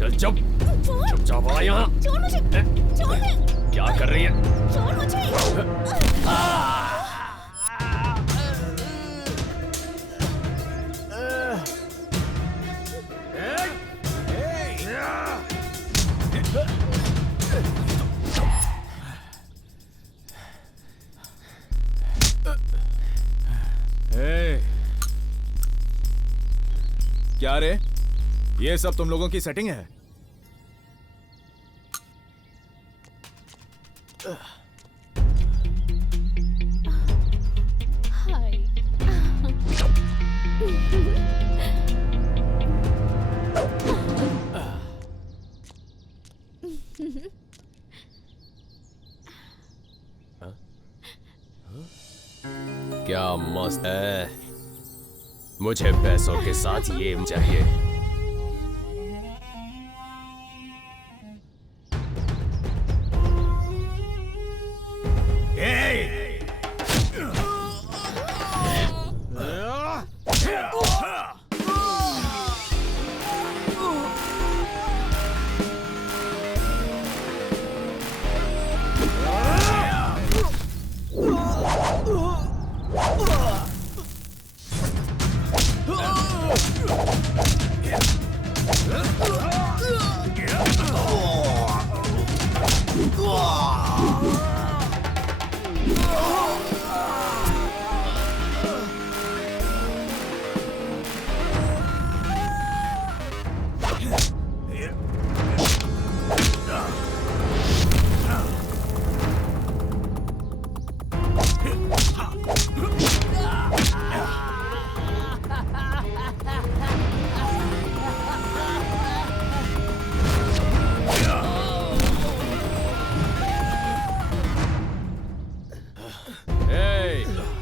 चल चुप, चुपचाप आ यहाँ। छोड़ मुझे, छोड़ दे। क्या कर रही है? छोड़ मुझे। क्या रे? ये सब तुम लोगों की सेटिंग है? हाय। क्या मस्त है। मुझे पैसों के साथ ये चाहिए।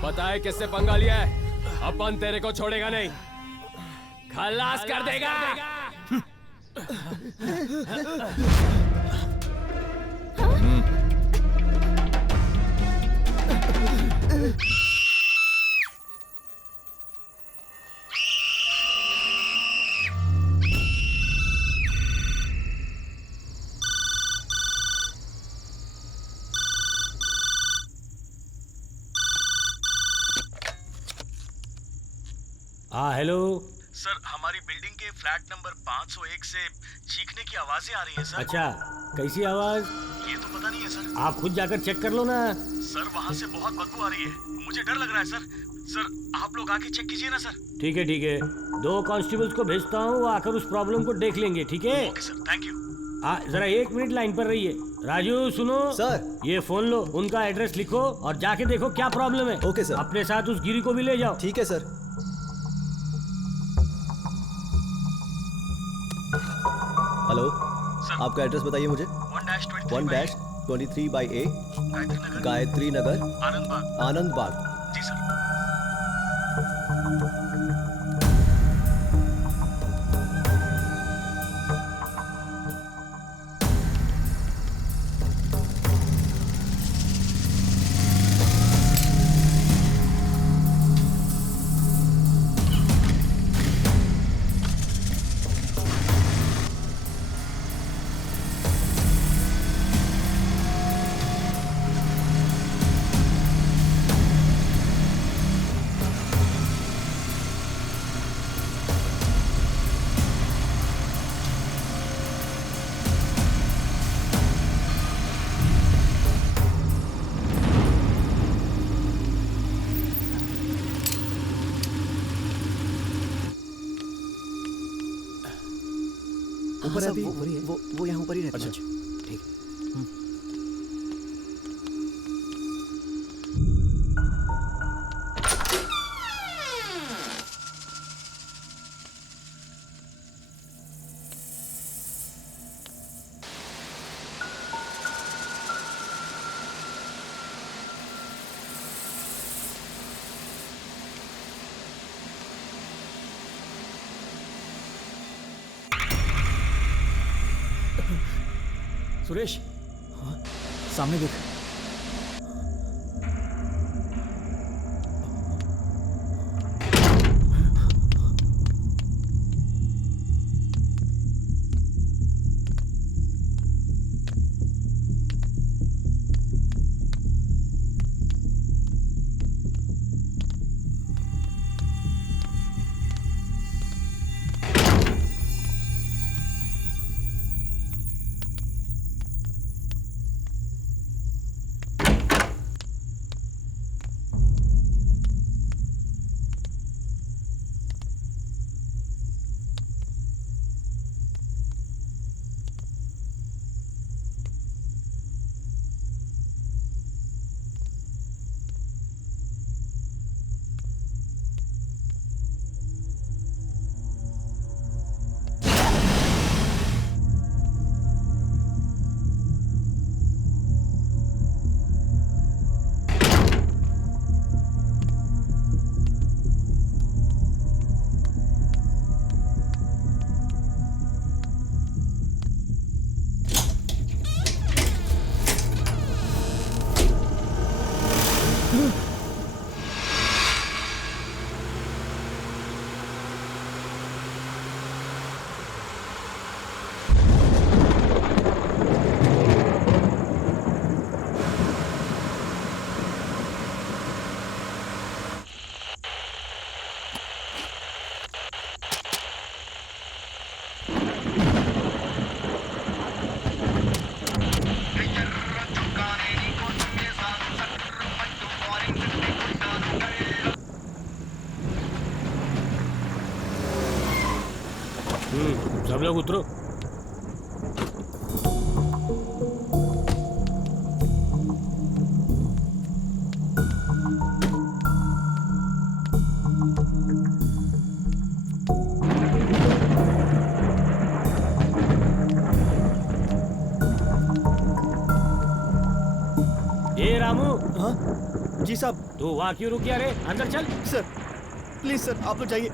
पता है किससे पंगा लिया है? अपन तेरे को छोड़ेगा नहीं, खलास कर देगा। हाँ हेलो सर, हमारी बिल्डिंग के फ्लैट नंबर 501 से चीखने की आवाजें आ रही हैं सर। अच्छा, कैसी आवाज? ये तो पता नहीं है सर। आप खुद जाकर चेक कर लो ना। सर, वहाँ से बहुत बदबू आ रही है, मुझे डर लग रहा है सर। सर, आप लोग आके चेक कीजिए ना सर। ठीक है ठीक है, 2 कांस्टेबल्स को भेजता हूँ, वो आकर उस प्रॉब्लम को देख लेंगे। ठीक है? Okay sir, thank you. जरा 1 मिनट लाइन पर रहिए। राजू सुनो सर, ये फोन लो, उनका एड्रेस लिखो और जाके देखो क्या प्रॉब्लम है। Okay sir. अपने साथ उस गिरी को भी ले जाओ। ठीक है सर। हेलो सर, आपका एड्रेस बताइए मुझे। 1-23/A गायत्री नगर आनंद बाग। जी सर। ऊपर है वो यहाँ ऊपर ही रहता है। अच्छा ठीक। सुरेश, सामने देख। सब लोग उतरो। ए रामू, हाँ जी साहब। तू वहाँ क्यों रुक गया रे? अंदर चल। सर प्लीज सर, आप लोग जाइए,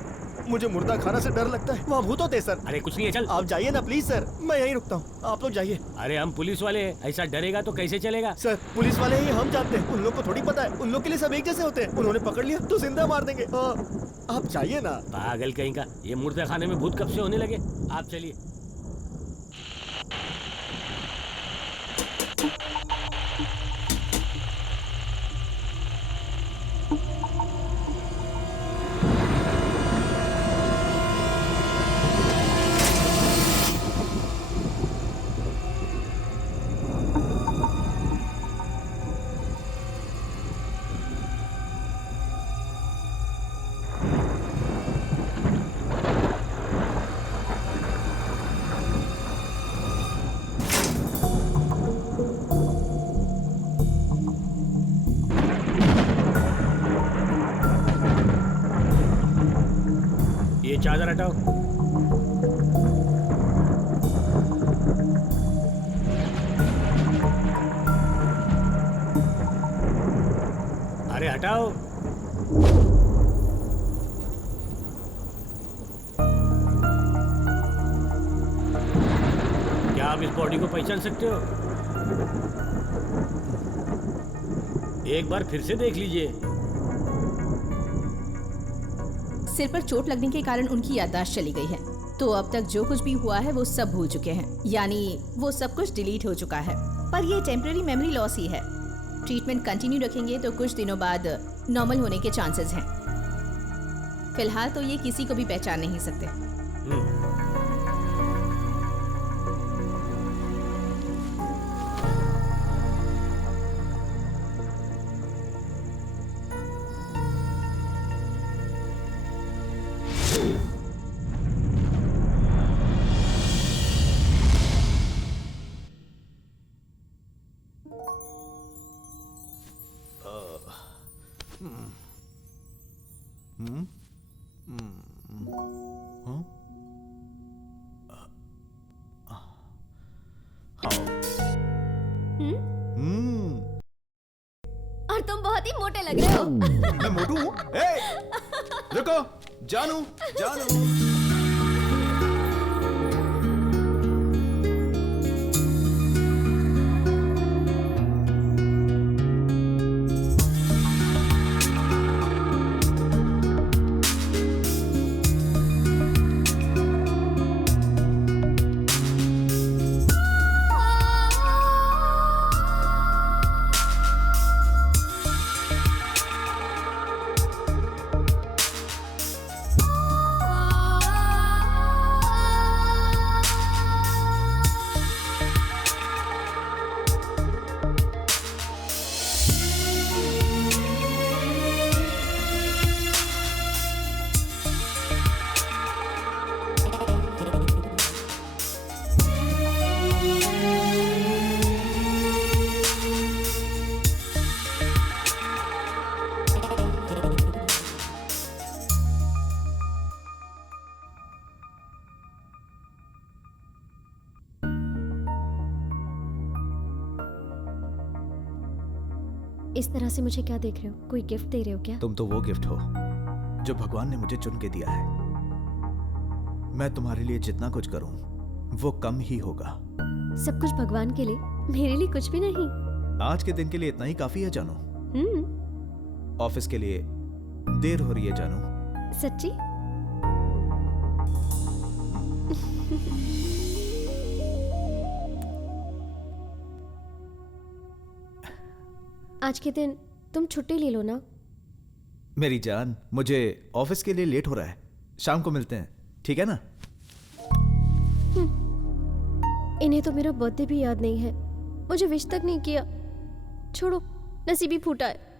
मुझे मुर्दा खाना से डर लगता है, वहाँ भूत होते हैं सर। अरे कुछ नहीं है, चल। आप जाइए ना प्लीज सर, मैं यहीं रुकता हूँ, आप लोग जाइए। अरे हम पुलिस वाले हैं, ऐसा डरेगा तो कैसे चलेगा? सर पुलिस वाले ही हम जानते हैं, उन लोग को थोड़ी पता है, उन लोग के लिए सब एक जैसे होते हैं, उन्होंने पकड़ लिया तो जिंदा मार देंगे। हाँ आप जाइए ना। पागल कहीं का, ये मुर्दा खाने में भूत कब से होने लगे? आप चलिए। ये चादर हटाओ। अरे हटाओ। क्या आप इस बॉडी को पहचान सकते हो? एक बार फिर से देख लीजिए। सिर पर चोट लगने के कारण उनकी याददाश्त चली गई है, तो अब तक जो कुछ भी हुआ है वो सब भूल चुके हैं, यानी वो सब कुछ डिलीट हो चुका है। पर ये टेम्पररी मेमोरी लॉस ही है। ट्रीटमेंट कंटिन्यू रखेंगे तो कुछ दिनों बाद नॉर्मल होने के चांसेस हैं। फिलहाल तो ये किसी को भी पहचान नहीं सकते। और तुम बहुत ही मोटे लग रहे हो। मैं मोटू हूँ? रुको, जानू जानू। इस तरह से मुझे क्या देख रहे हो? कोई गिफ्ट दे रहे हो क्या? तुम तो वो गिफ्ट हो जो भगवान ने मुझे चुन के दिया है। मैं तुम्हारे लिए जितना कुछ करूं वो कम ही होगा। सब कुछ भगवान के लिए, मेरे लिए कुछ भी नहीं। आज के दिन के लिए इतना ही काफी है जानू। ऑफिस के लिए देर हो रही है जानू। सच्ची? आज के दिन तुम छुट्टी ले लो ना। मेरी जान, मुझे ऑफिस के लिए लेट हो रहा है, शाम को मिलते हैं, ठीक है ना? इन्हें तो मेरा बर्थडे भी याद नहीं है, मुझे विश तक नहीं किया। छोड़ो, नसीब ही फूटा है।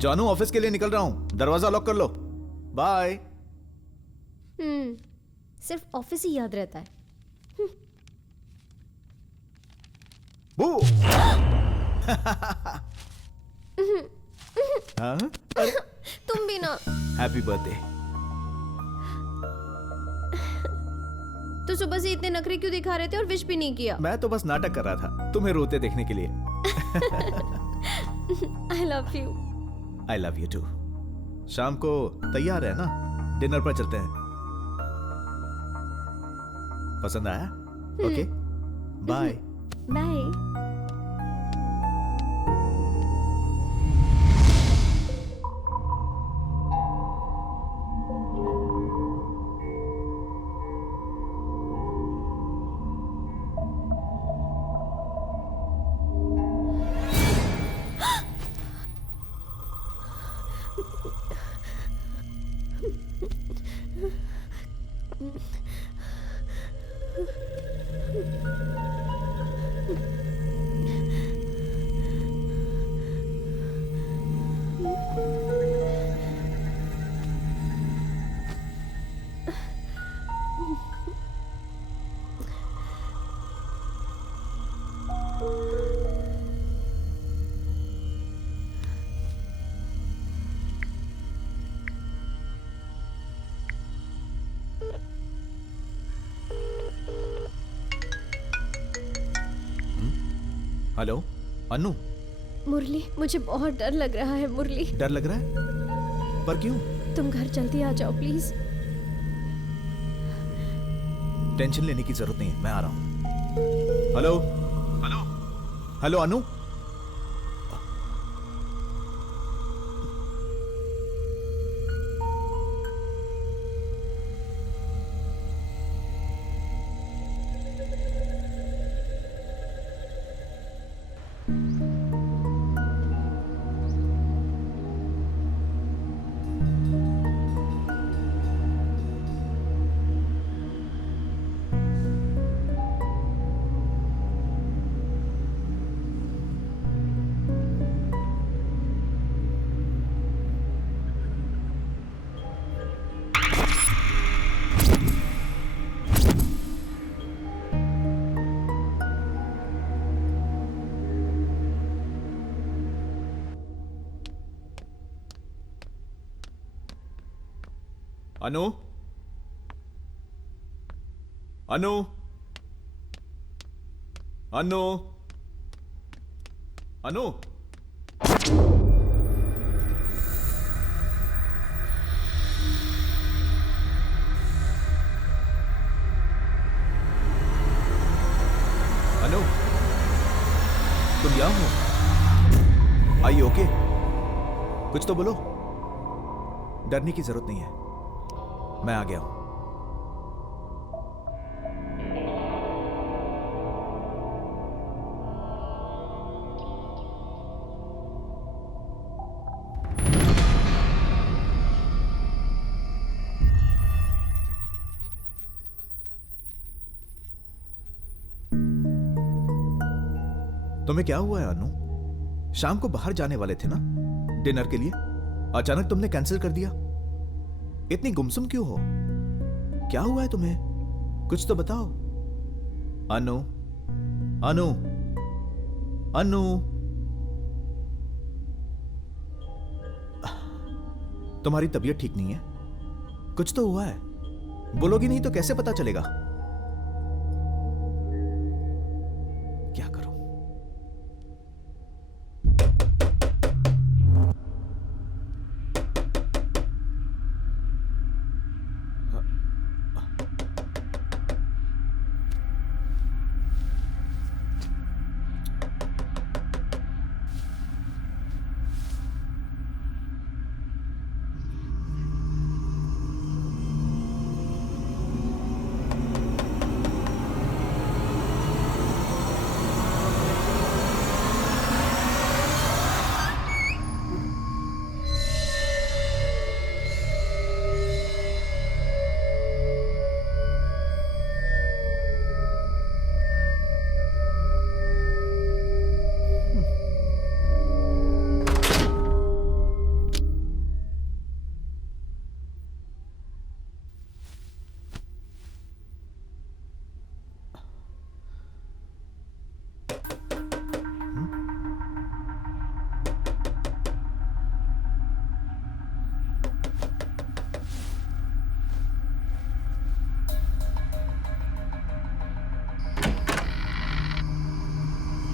जानू, ऑफिस के लिए निकल रहा हूं, दरवाजा लॉक कर लो। बाय। सिर्फ ऑफिस ही याद रहता है। बू। हाँ? तुम भी ना। Happy birthday. तो सुबह से इतने नखरे क्यों दिखा रहे थे और विश भी नहीं किया? मैं तो बस नाटक कर रहा था, तुम्हें रोते देखने के लिए। I love you. I love you too. शाम को तैयार है ना? डिनर पर चलते हैं। पसंद आया? Okay, bye. Bye. Hello Anu. Murali, मुझे बहुत डर लग रहा है मुरली। डर लग रहा है? पर क्यों? तुम घर जल्दी आ जाओ प्लीज। टेंशन लेने की जरूरत नहीं है, मैं आ रहा हूं। हेलो हेलो हेलो अनु। अनु अनु अनु अनु। अनु, तुम यहाँ हो? आइए, ओके? कुछ तो बोलो। डरने की जरूरत नहीं है, मैं आ गया हूं। तुम्हें क्या हुआ है अनु? शाम को बाहर जाने वाले थे ना डिनर के लिए, अचानक तुमने कैंसिल कर दिया। इतनी गुमसुम क्यों हो? क्या हुआ है तुम्हें? कुछ तो बताओ। अनु अनु अनु। तुम्हारी तबीयत ठीक नहीं है? कुछ तो हुआ है, बोलोगी नहीं तो कैसे पता चलेगा? क्या करूं?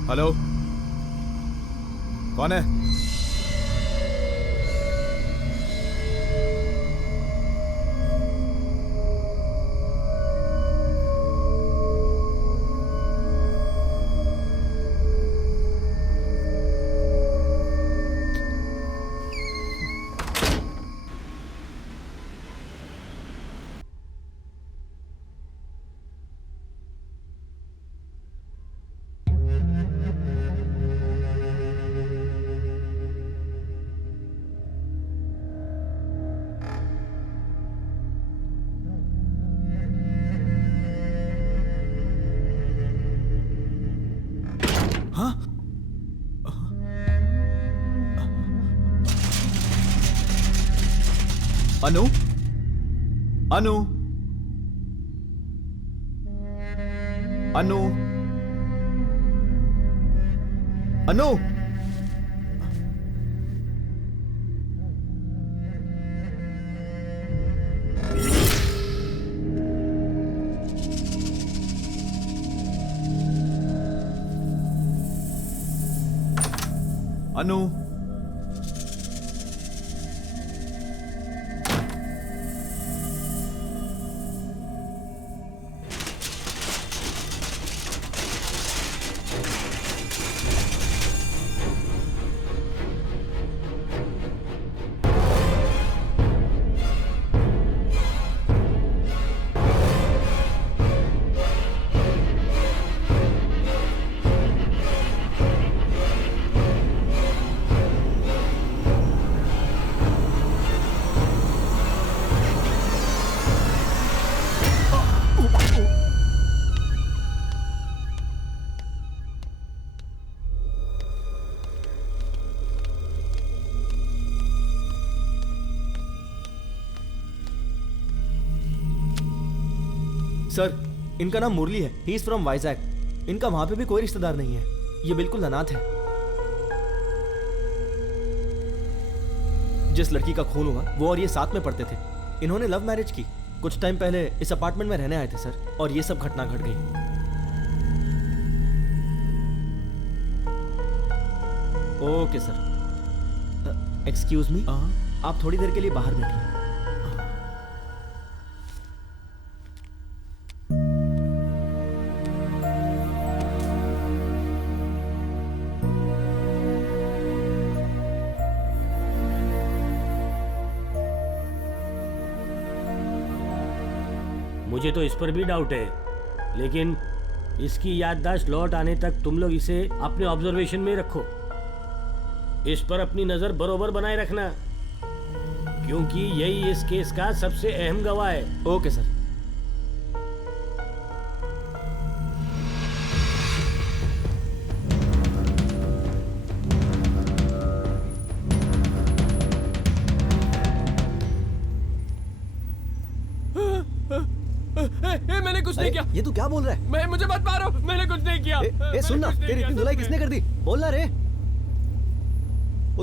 हेलो, कौन है? हाँ? अनु? अनु? अनु? अनु? अनु? सर, इनका नाम मुरली है। He is from Vizag. इनका वहां पे भी कोई रिश्तेदार नहीं है। ये बिल्कुल अनाथ है। जिस लड़की का खून हुआ वो और ये साथ में पढ़ते थे। इन्होंने लव मैरिज की। कुछ टाइम पहले इस अपार्टमेंट में रहने आए थे सर, और ये सब घटना घट गई। Okay sir. एक्सक्यूज मी, आप थोड़ी देर के लिए बाहर बैठिए। मुझे तो इस पर भी डाउट है, लेकिन इसकी याददाश्त लौट आने तक तुम लोग इसे अपने ऑब्जर्वेशन में रखो। इस पर अपनी नजर बरोबर बनाए रखना, क्योंकि यही इस केस का सबसे अहम गवाह है। Okay sir. मैंने कुछ नहीं किया। ये तू क्या बोल रहा है? मुझे मत मारो, मैंने कुछ नहीं किया। सुन ना, तेरी इतनी धुलाई किसने कर दी? बोलना रे।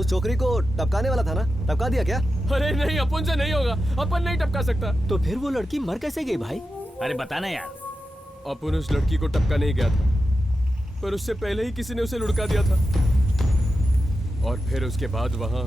उस छोकरी को टपकाने वाला था ना, टपका दिया क्या? अरे नहीं, अपन से नहीं होगा, अपन नहीं टपका सकता। तो फिर वो लड़की मर कैसे गई भाई? अरे बताना यार। अपन उस लड़की को टपका नहीं गया था, पर उससे पहले ही किसी ने उसे लुढ़का दिया था, और फिर उसके बाद वहां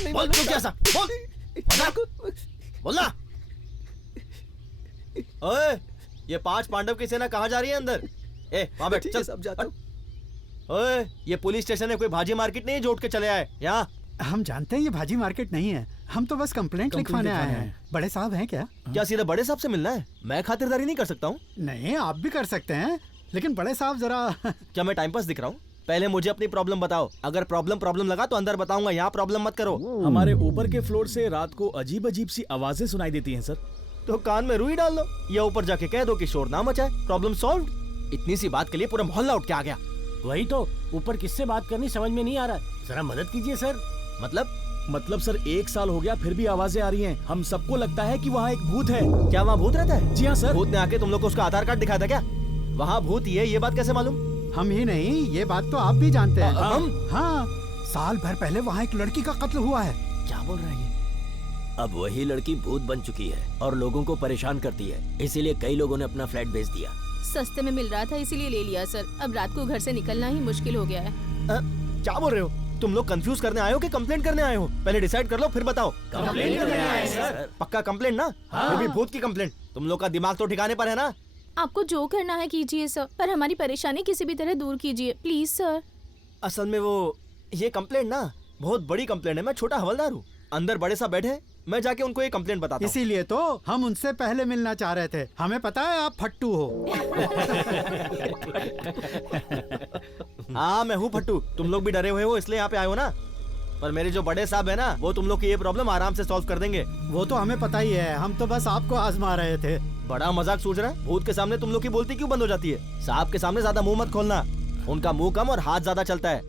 नहीं बोल क्यों क्या बोल बोलना। ओए ये 5 पांडव की सेना कहाँ जा रही है अंदर? ए वहाँ बैठ चल। सब जाता हूँ। ओए ये पुलिस स्टेशन है, कोई भाजी मार्केट नहीं है जो उठ के चले आए यहाँ। हम जानते हैं ये भाजी मार्केट नहीं है, हम तो बस कंप्लेंट लिखवाने आए हैं। बड़े साहब हैं क्या? क्या सीधे बड़े साहब से मिलना है? मैं खातिरदारी नहीं कर सकता हूँ। नहीं आप भी कर सकते हैं, लेकिन बड़े साहब जरा क्या मैं टाइम पास दिख रहा हूँ? पहले मुझे अपनी प्रॉब्लम बताओ, अगर प्रॉब्लम लगा तो अंदर बताऊंगा, यहाँ प्रॉब्लम मत करो। हमारे ऊपर के फ्लोर से रात को अजीब अजीब सी आवाजें सुनाई देती हैं सर। तो कान में रुई डाल लो या ऊपर जाके कह दो कि शोर ना मचाए, प्रॉब्लम सॉल्व। इतनी सी बात के लिए पूरा मोहल्ला उठ के आ गया। वही तो, ऊपर किससे बात करनी समझ में नहीं आ रहा, जरा मदद कीजिए सर। मतलब सर 1 साल हो गया फिर भी आवाजें आ रही हैं। हम सबको लगता है कि वहाँ एक भूत है। क्या वहाँ भूत रहता है? जी हाँ सर। भूत ने आके तुम लोग को उसका आधार कार्ड दिखाया था क्या? वहाँ भूत ही है, ये बात कैसे मालूम? हम ही नहीं, ये बात तो आप भी जानते हैं। हम? हाँ, साल भर पहले वहाँ एक लड़की का कत्ल हुआ है। क्या बोल रहा है ये? अब वही लड़की भूत बन चुकी है और लोगों को परेशान करती है, इसीलिए कई लोगों ने अपना फ्लैट बेच दिया। सस्ते में मिल रहा था इसीलिए ले लिया सर। अब रात को घर से निकलना ही मुश्किल हो गया है। क्या बोल रहे हो? तुम लोग कंफ्यूज करने आए हो कि कंप्लेंट करने आए हो? पहले डिसाइड कर लो फिर बताओ। कंप्लेंट करने आए हैं सर। पक्का कंप्लेंट ना? वो भी भूत की कंप्लेंट। तुम लोग का दिमाग तो ठिकाने पर है ना? आपको जो करना है कीजिए सर, पर हमारी परेशानी किसी भी तरह दूर कीजिए प्लीज सर। असल में वो ये कंप्लेंट ना बहुत बड़ी कंप्लेंट है। मैं छोटा हवलदार हूँ, अंदर बड़े साहब बैठे हैं, मैं जाके उनको ये कंप्लेंट बताता हूँ। इसीलिए तो हम उनसे पहले मिलना चाह रहे थे, हमें पता है आप फट्टू हो। हाँ मैं हूँ फट्टू, तुम लोग भी डरे हुए हो इसलिए यहाँ पे आए हो ना। पर मेरे जो बड़े साहब है ना, वो तुम लोग की ये प्रॉब्लम आराम से सॉल्व कर देंगे। वो तो हमें पता ही है, हम तो बस आपको आजमा रहे थे। बड़ा मजाक सूझ रहा है? भूत के सामने तुम लोग की बोलती क्यों बंद हो जाती है? साहब के सामने ज्यादा मुंह मत खोलना, उनका मुंह कम और हाथ ज्यादा चलता है।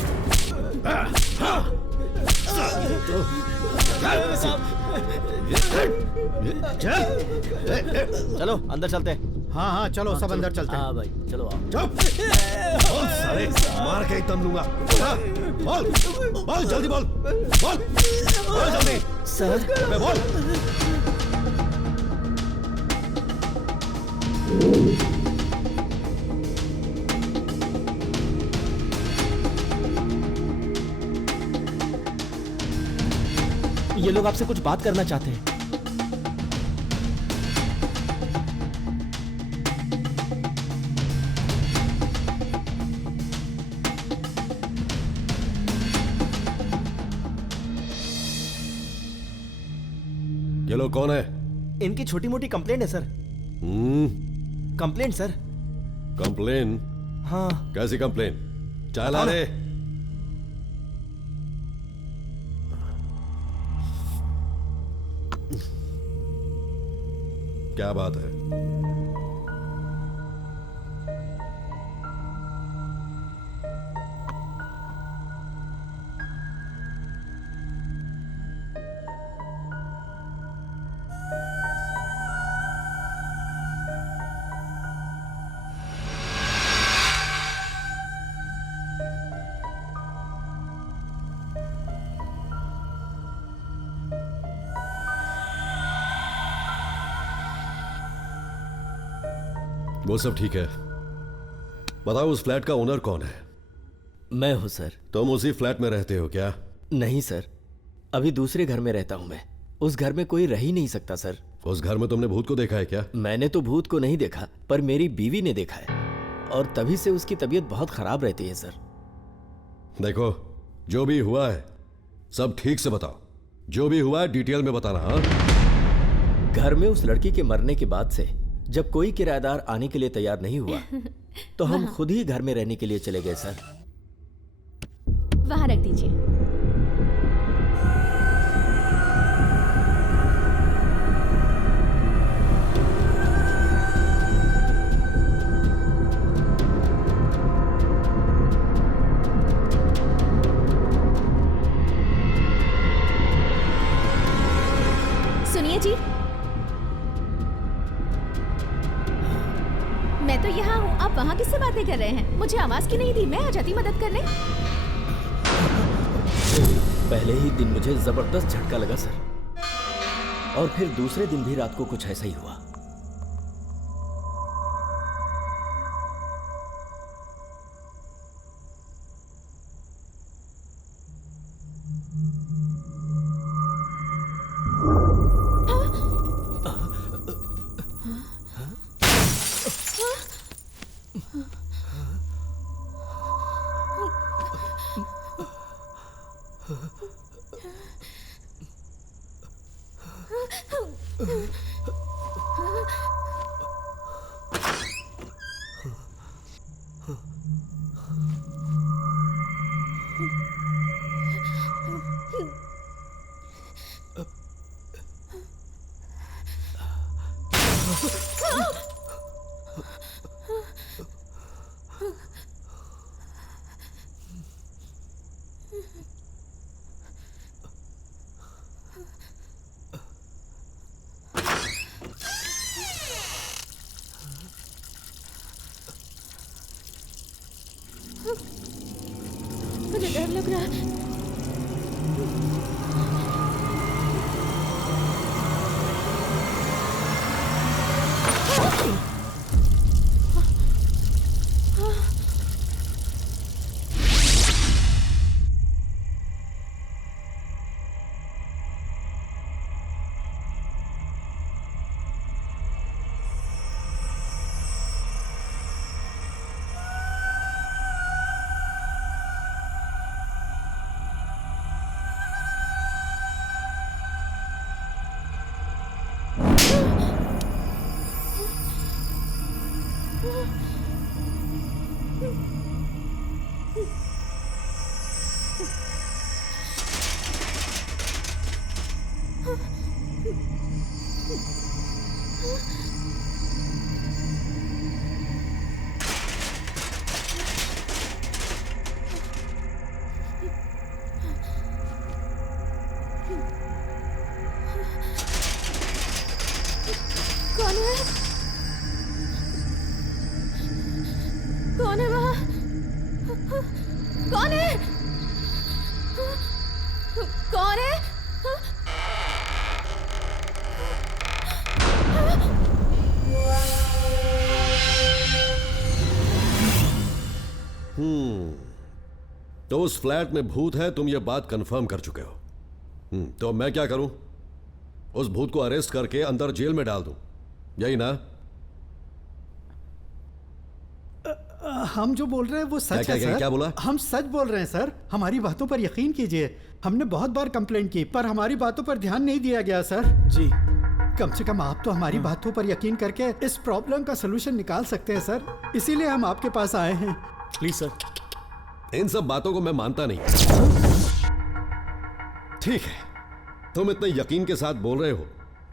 चलो अंदर चलते हैं। हाँ हाँ चलो सब अंदर चलते हैं। हाँ भाई चलो आओ। साले मार के ही दम लूंगा। बोल बोल जल्दी बोल बोल बोल जल्दी। सर बोल। ये लोग आपसे कुछ बात करना चाहते हैं। ये लोग कौन है? इनकी छोटी मोटी कंप्लेंट है सर। Complaint sir. कंप्लेन? हाँ। कैसी कंप्लेन? चाय ला रे। क्या बात है? वो सब ठीक है, बताओ उस फ्लैट का ओनर कौन है? मैं हूँ सर। तुम उसी फ्लैट में रहते हो क्या? नहीं सर, अभी दूसरे घर में रहता हूँ मैं। उस घर में कोई रह ही नहीं सकता सर। उस घर में तुमने भूत को देखा है क्या? मैंने तो भूत को नहीं देखा, पर मेरी बीवी ने देखा है और तभी से उसकी तबीयत बहुत खराब रहती है सर। देखो जो भी हुआ है सब ठीक से बताओ, जो भी हुआ है डिटेल में बताना। हाँ? घर में उस लड़की के मरने के बाद से जब कोई किराएदार आने के लिए तैयार नहीं हुआ तो हम खुद ही घर में रहने के लिए चले गए सर। वहां रख दीजिए। सुनिए जी, मैं तो यहाँ हूँ, आप वहाँ किससे बातें कर रहे हैं? मुझे आवाज क्यों नहीं दी? मैं आ जाती मदद करने। पहले ही दिन मुझे जबरदस्त झटका लगा सर, और फिर दूसरे दिन भी रात को कुछ ऐसा ही हुआ। मुझे डर लग रहा है। कौन है? कौन है वहाँ? कौन है? कौन है? तो उस फ्लैट में भूत है, तुम ये बात कंफर्म कर चुके हो। तो मैं क्या करूं? उस भूत को अरेस्ट करके अंदर जेल में डाल दूं, यही ना? हम जो बोल रहे हैं वो सच है सर। क्या बोला? हम सच बोल रहे हैं सर, हमारी बातों पर यकीन कीजिए। हमने बहुत बार कंप्लेंट की पर हमारी बातों पर ध्यान नहीं दिया गया सर। जी कम से कम आप तो हमारी बातों पर यकीन करके इस प्रॉब्लम का सलूशन निकाल सकते हैं सर, इसीलिए हम आपके पास आए हैं। Please sir. इन सब बातों को मैं मानता नहीं। ठीक है, तुम इतने यकीन के साथ बोल रहे हो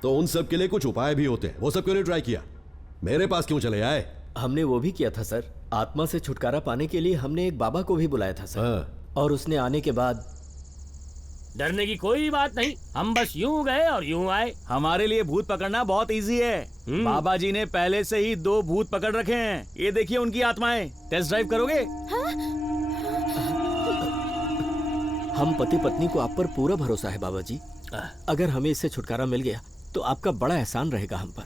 तो उन सब के लिए कुछ उपाय भी होते हैं, वो सब क्यों नहीं ट्राई किया? मेरे पास क्यों चले आए? हमने वो भी किया था सर। आत्मा से छुटकारा पाने के लिए हमने एक बाबा को भी बुलाया था सर। हाँ। और उसने आने के बाद डरने की कोई बात नहीं, हम बस यूं गए और यूं आए। हमारे लिए भूत पकड़ना बहुत इजी है। बाबा जी ने पहले से ही 2 भूत पकड़ रखे हैं। ये देखिए उनकी आत्माएं। टेस्ट ड्राइव करोगे? हम पति पत्नी को आप पर पूरा भरोसा है बाबा जी। अगर हमें इससे छुटकारा मिल गया तो आपका बड़ा एहसान रहेगा हम पर।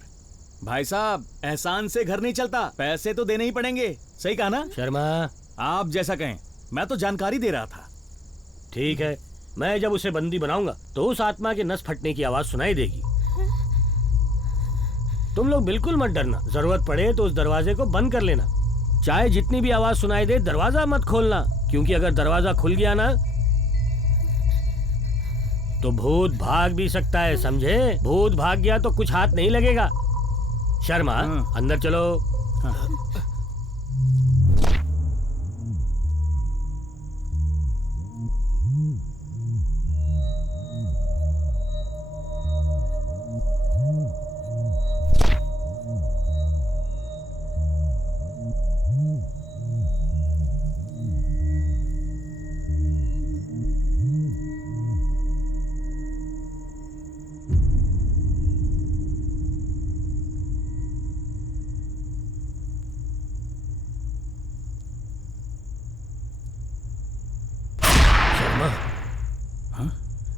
भाई साहब, एहसान से घर नहीं चलता, पैसे तो देने ही पड़ेंगे। सही कहा ना शर्मा? आप जैसा कहें, मैं तो जानकारी दे रहा था। ठीक है, मैं जब उसे बंदी बनाऊंगा तो उस आत्मा के नस फटने की आवाज सुनाई देगी। तुम लोग बिल्कुल मत डरना, जरूरत पड़े तो उस दरवाजे को बंद कर लेना। चाहे जितनी भी आवाज सुनाई दे, दरवाजा मत खोलना, क्योंकि अगर दरवाजा खुल गया ना तो भूत भाग भी सकता है, समझे? भूत भाग गया तो कुछ हाथ नहीं लगेगा। शर्मा, अंदर चलो।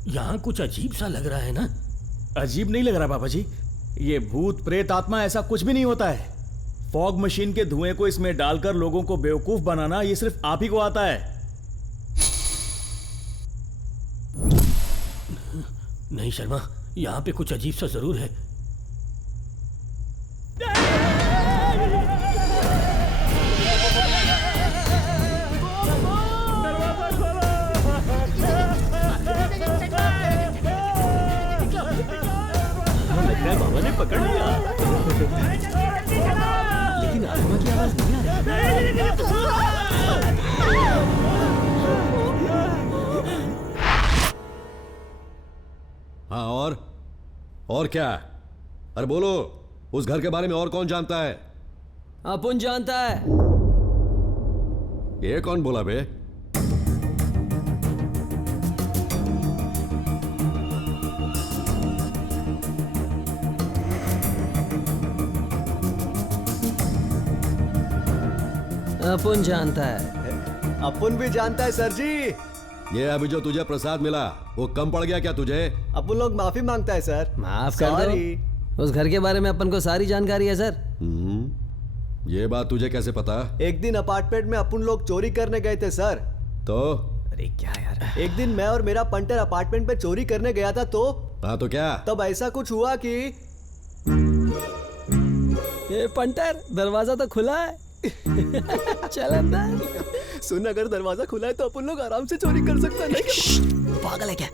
यहाँ कुछ अजीब सा लग रहा है ना? अजीब नहीं लग रहा बाबा जी, ये भूत प्रेत आत्मा ऐसा कुछ भी नहीं होता है। फॉग मशीन के धुएं को इसमें डालकर लोगों को बेवकूफ बनाना, ये सिर्फ आप ही को आता है। नहीं शर्मा, यहाँ पे कुछ अजीब सा जरूर है। लग रहा है बाबा ने पकड़ लिया, लेकिन आत्मा की आवाज नहीं आ रही। हाँ, और क्या? अरे बोलो, उस घर के बारे में और कौन जानता है? अपुन जानता है। ये कौन बोला बे? अपुन जानता है। अपुन भी जानता है सर जी। ये अभी जो तुझे प्रसाद मिला वो कम पड़ गया क्या तुझे? अपुन लोग माफी मांगता है सर। माफ कर दो। उस घर के बारे में अपन को सारी जानकारी है सर। ये बात तुझे कैसे पता? एक दिन अपार्टमेंट में अपुन लोग चोरी करने गए थे सर। तो अरे क्या यार, एक दिन मैं और मेरा पंटर अपार्टमेंट पे चोरी करने गया था तो हाँ तो क्या? तब ऐसा कुछ हुआ कि ये पंटर दरवाजा तो खुला है। चल अंदर। सुन, अगर दरवाजा खुला है तो अपन लोग आराम से चोरी कर सकते हैं। पागल है क्या?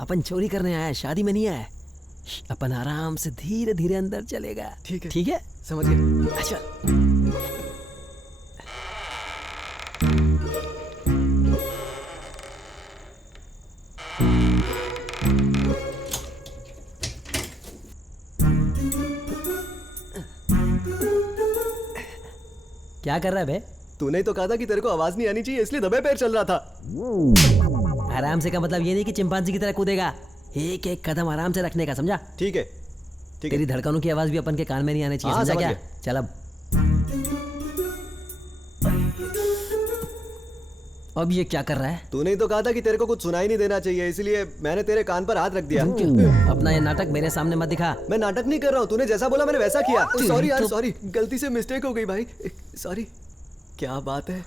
अपन चोरी करने आया है, शादी में नहीं आया है। अपन आराम से धीरे धीरे अंदर चलेगा। ठीक है, ठीक है, समझ गए। अच्छा क्या कर रहा है बे? तूने ही तो कहा था कि तेरे को आवाज नहीं आनी चाहिए, इसलिए दबे पैर चल रहा था। आराम से का मतलब ये नहीं कि चिंपांजी की तरह कूदेगा। एक एक कदम आराम से रखने का, समझा? ठीक है, ठीक तेरी है। धड़कनों की आवाज भी अपन के कान में नहीं आनी चाहिए, हाँ, समझा समझ क्या? गया। चल अब ये क्या कर रहा है? तूने ही तो कहा था कि तेरे को कुछ सुनाई नहीं देना चाहिए, इसलिए मैंने तेरे कान पर हाथ रख दिया। अपना ये नाटक मेरे सामने मत दिखा। मैं नाटक नहीं कर रहा हूँ, तूने जैसा बोला मैंने वैसा किया। सॉरी यार, सॉरी, गलती से मिस्टेक हो गई भाई, सॉरी। क्या बात है,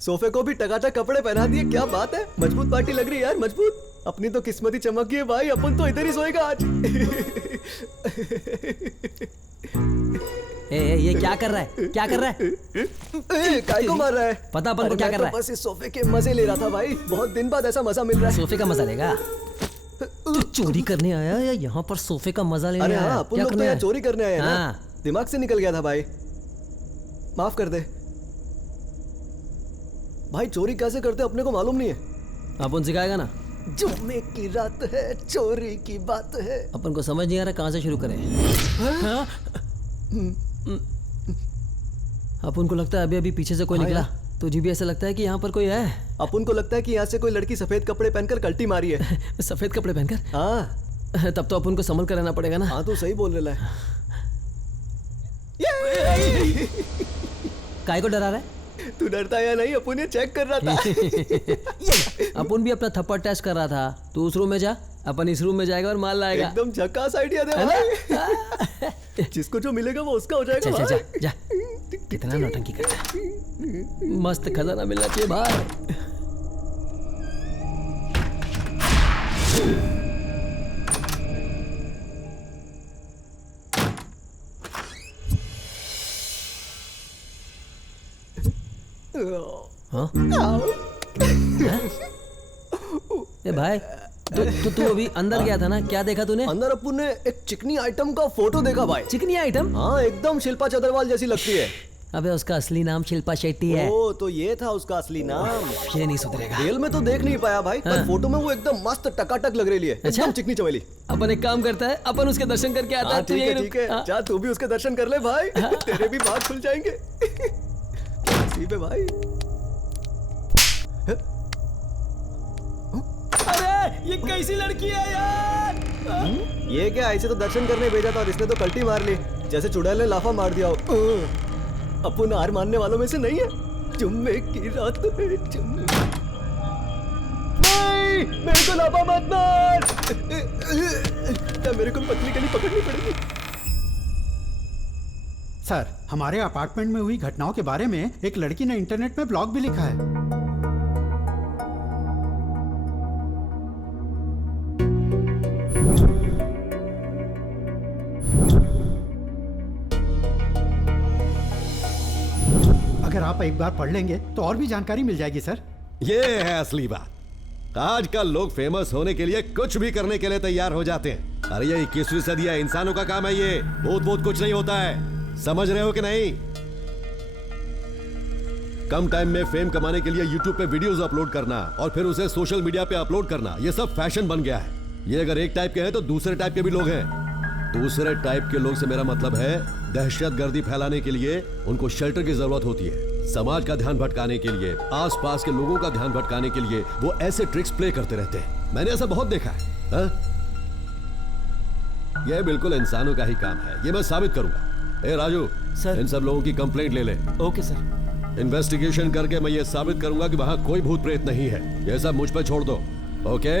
सोफे को भी टकाटक कपड़े पहना दिए, क्या बात है, मजबूत पार्टी लग रही है यार, मजबूत। अपनी तो किस्मत ही चमक गई है भाई, अपन तो इधर ही सोएगा आज। ये क्या कर रहा है? क्या कर रहा है? काय को मार रहा है? पता अपन को क्या कर रहा है? बस इस सोफे के मजे ले रहा था भाई, बहुत दिन बाद ऐसा मजा मिल रहा है। सोफे का मजा लेगा? तू चोरी करने आया या यहाँ पर सोफे का मजा लेने अरे आया? हाँ, अपन क्या लोग तो करना यहाँ है? चोरी करने आए हैं ना। हाँ। दिमाग से निकल गया था भाई, माफ कर दे भाई। चोरी कैसे करते अपने को मालूम नहीं है। अपन सिखाएगा ना। जुम्मे की रात है, चोरी की बात है। अपन को समझ नहीं आ रहा कहाँ से शुरू करें। हाँ? अपन को लगता है अभी अभी पीछे से कोई हाँ निकला। तुझे भी ऐसा लगता है कि यहाँ पर कोई है? अपन को लगता है कि यहाँ से कोई लड़की सफेद कपड़े पहनकर कल्टी मारी है। सफेद कपड़े पहनकर? हाँ। तब तो अपन को संभल कर रहना पड़ेगा ना। हाँ तो सही बोल रहा है। काय को डरा रहा है? तू डरता है या नहीं, अपन ये चेक कर रहा था। अपन भी अपना थप्पड़ टेस्ट कर रहा था। तू उस रूम में जा, अपन इस रूम में जाएगा और माल लाएगा। एकदम झकास आइडिया दे भाई। जिसको जो मिलेगा वो उसका हो जाएगा चल, भाई। चल, जा, जा। कितना नौटंकी करता है। मस्त खजाना मिलना चाहिए भाई। हाँ? ए भाई, तू अभी अंदर गया था ना, क्या देखा तूने? अंदर अपन ने एक चिकनी आइटम का फोटो देखा भाई। चिकनी आइटम? हाँ, एकदम शिल्पा चतरवाल जैसी लगती है। अबे उसका असली नाम शिल्पा शेट्टी है। ओ, तो ये था उसका असली नाम। ये नहीं सुधरेगा। रियल में तो देख नहीं पाया भाई, पर फोटो में वो एकदम मस्त टकाटक लग रही है। एकदम चिकनी चमेली। अपन एक काम करता है, अपन उसके दर्शन करके आता है। ठीक है, ठीक है। जा तू भी उसके दर्शन कर ले भाई, तेरे भी बात खुल जाएंगे। नसीब है भाई। अरे ये कैसी लड़की है यार? ये क्या, ऐसे तो दर्शन करने भेजा था और इसने तो कल्टी मार ली, जैसे चुड़ैल ने लाफा मार दिया हो। अपन हार मानने वालों में से नहीं है। जुम्मे की रात है, जुम्मे। नहीं, मेरे को लाफा मत मार। क्या मेरे को पतली गली पकड़नी पड़ेगी? सर, हमारे अपार्टमेंट में हुई घटनाओं के बारे में एक लड़की ने इंटरनेट में ब्लॉग भी लिखा है। अगर आप एक बार पढ़ लेंगे तो और भी जानकारी मिल जाएगी सर। ये है असली बात। आजकल लोग फेमस होने के लिए कुछ भी करने के लिए तैयार हो जाते हैं। अरे ये 21वीं सदी है, इंसानों का काम है ये। भूत कुछ नहीं होता है, समझ रहे हो कि नहीं? कम टाइम में फेम कमाने के लिए YouTube पे वीडियोस अपलोड करना और फिर उसे सोशल मीडिया पे अपलोड करना, ये सब फैशन बन गया है। ये अगर एक टाइप के हैं तो दूसरे टाइप के भी लोग हैं। दूसरे टाइप के लोग से मेरा मतलब है दहशतगर्दी फैलाने के लिए उनको शेल्टर की जरूरत होती है। समाज का ध्यान भटकाने के लिए, आसपास के लोगों का ध्यान भटकाने के लिए वो ऐसे ट्रिक्स प्ले करते रहते हैं। मैंने ऐसा बहुत देखा है। हा? यह बिल्कुल इंसानों का ही काम है, ये मैं साबित करूंगा। ए राजू सर, इन सब लोगों की कंप्लेंट ले ले। Okay sir. इन्वेस्टिगेशन करके मैं ये साबित करूंगा कि वहां कोई भूत प्रेत नहीं है। ये सब मुझ पे छोड़ दो। Okay?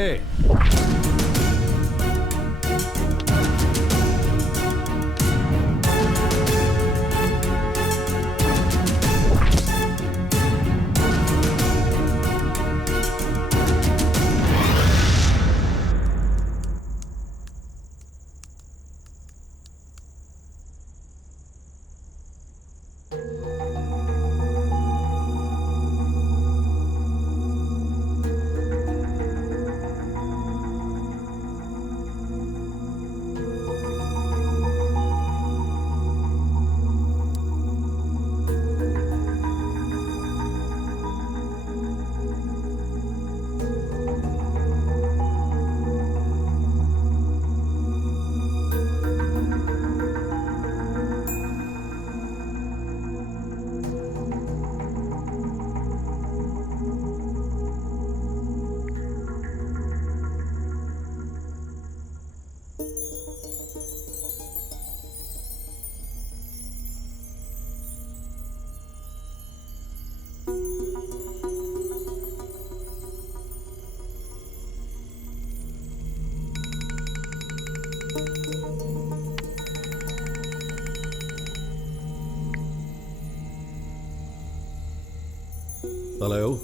Hello,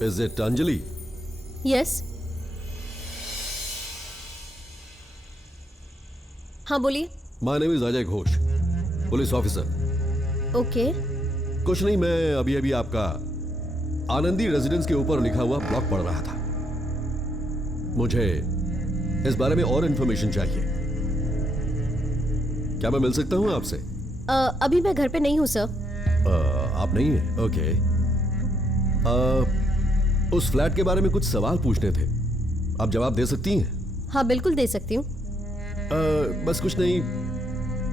is it Anjali? Yes. हाँ बोलिए। My name is Ajay Ghosh, police officer. Okay. कुछ नहीं, मैं अभी अभी आपका आनंदी रेजिडेंस के ऊपर लिखा हुआ ब्लॉग पढ़ रहा था। मुझे इस बारे में और इंफॉर्मेशन चाहिए। क्या मैं मिल सकता हूं आपसे? अभी मैं घर पे नहीं हूँ सर। आप नहीं हैं? ओके। उस फ्लैट के बारे में कुछ सवाल पूछने थे, आप जवाब दे सकती हैं? हाँ बिल्कुल दे सकती हूँ। बस कुछ नहीं,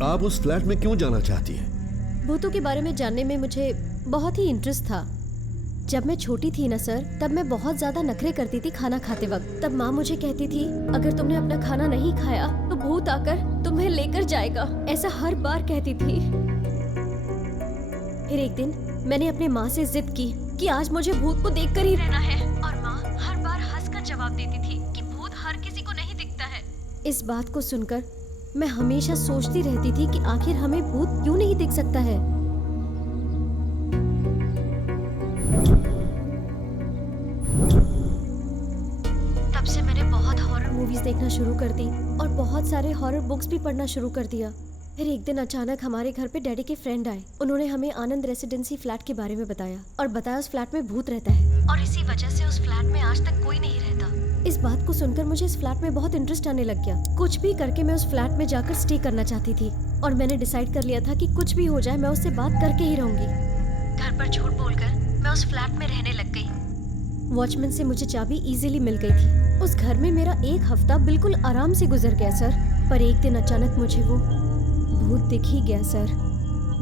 आप उस फ्लैट में क्यों जाना चाहती हैं? भूतों के बारे में जानने में मुझे बहुत ही इंटरेस्ट था। जब मैं छोटी थी ना सर, तब मैं बहुत ज्यादा नखरे करती थी खाना खाते वक्त। तब माँ मुझे कहती थी अगर तुमने अपना खाना नहीं खाया तो भूत आकर तुम्हें लेकर जाएगा, ऐसा हर बार कहती थी। फिर एक दिन मैंने अपने माँ से जिद की कि आज मुझे भूत को देखकर ही रहना है, और माँ हर बार हंसकर जवाब देती थी कि भूत हर किसी को नहीं दिखता है। इस बात को सुनकर मैं हमेशा सोचती रहती थी कि आखिर हमें भूत क्यों नहीं दिख सकता है। तब से मैंने बहुत हॉरर मूवीज देखना शुरू कर दी और बहुत सारे हॉरर बुक्स भी पढ़ना शुरू कर दिया। फिर एक दिन अचानक हमारे घर पे डैडी के फ्रेंड आए। उन्होंने हमें आनंद रेसिडेंसी फ्लैट के बारे में बताया और बताया उस फ्लैट में भूत रहता है और इसी वजह से उस फ्लैट में आज तक कोई नहीं रहता। इस बात को सुनकर मुझे इस फ्लैट में बहुत इंटरेस्ट आने लग गया। कुछ भी करके मैं उस फ्लैट में जाकर स्टे करना चाहती थी और मैंने डिसाइड कर लिया था कि कुछ भी हो जाए मैं उससे बात करके ही रहूंगी। घर पर झूठ बोलकर मैं उस फ्लैट में रहने लग गई। वॉचमैन से मुझे चाबी इजीली मिल गई थी। उस घर में मेरा एक हफ्ता बिल्कुल आराम से गुजर गया सर, पर एक दिन अचानक मुझे वो भूत दिख ही गया सर।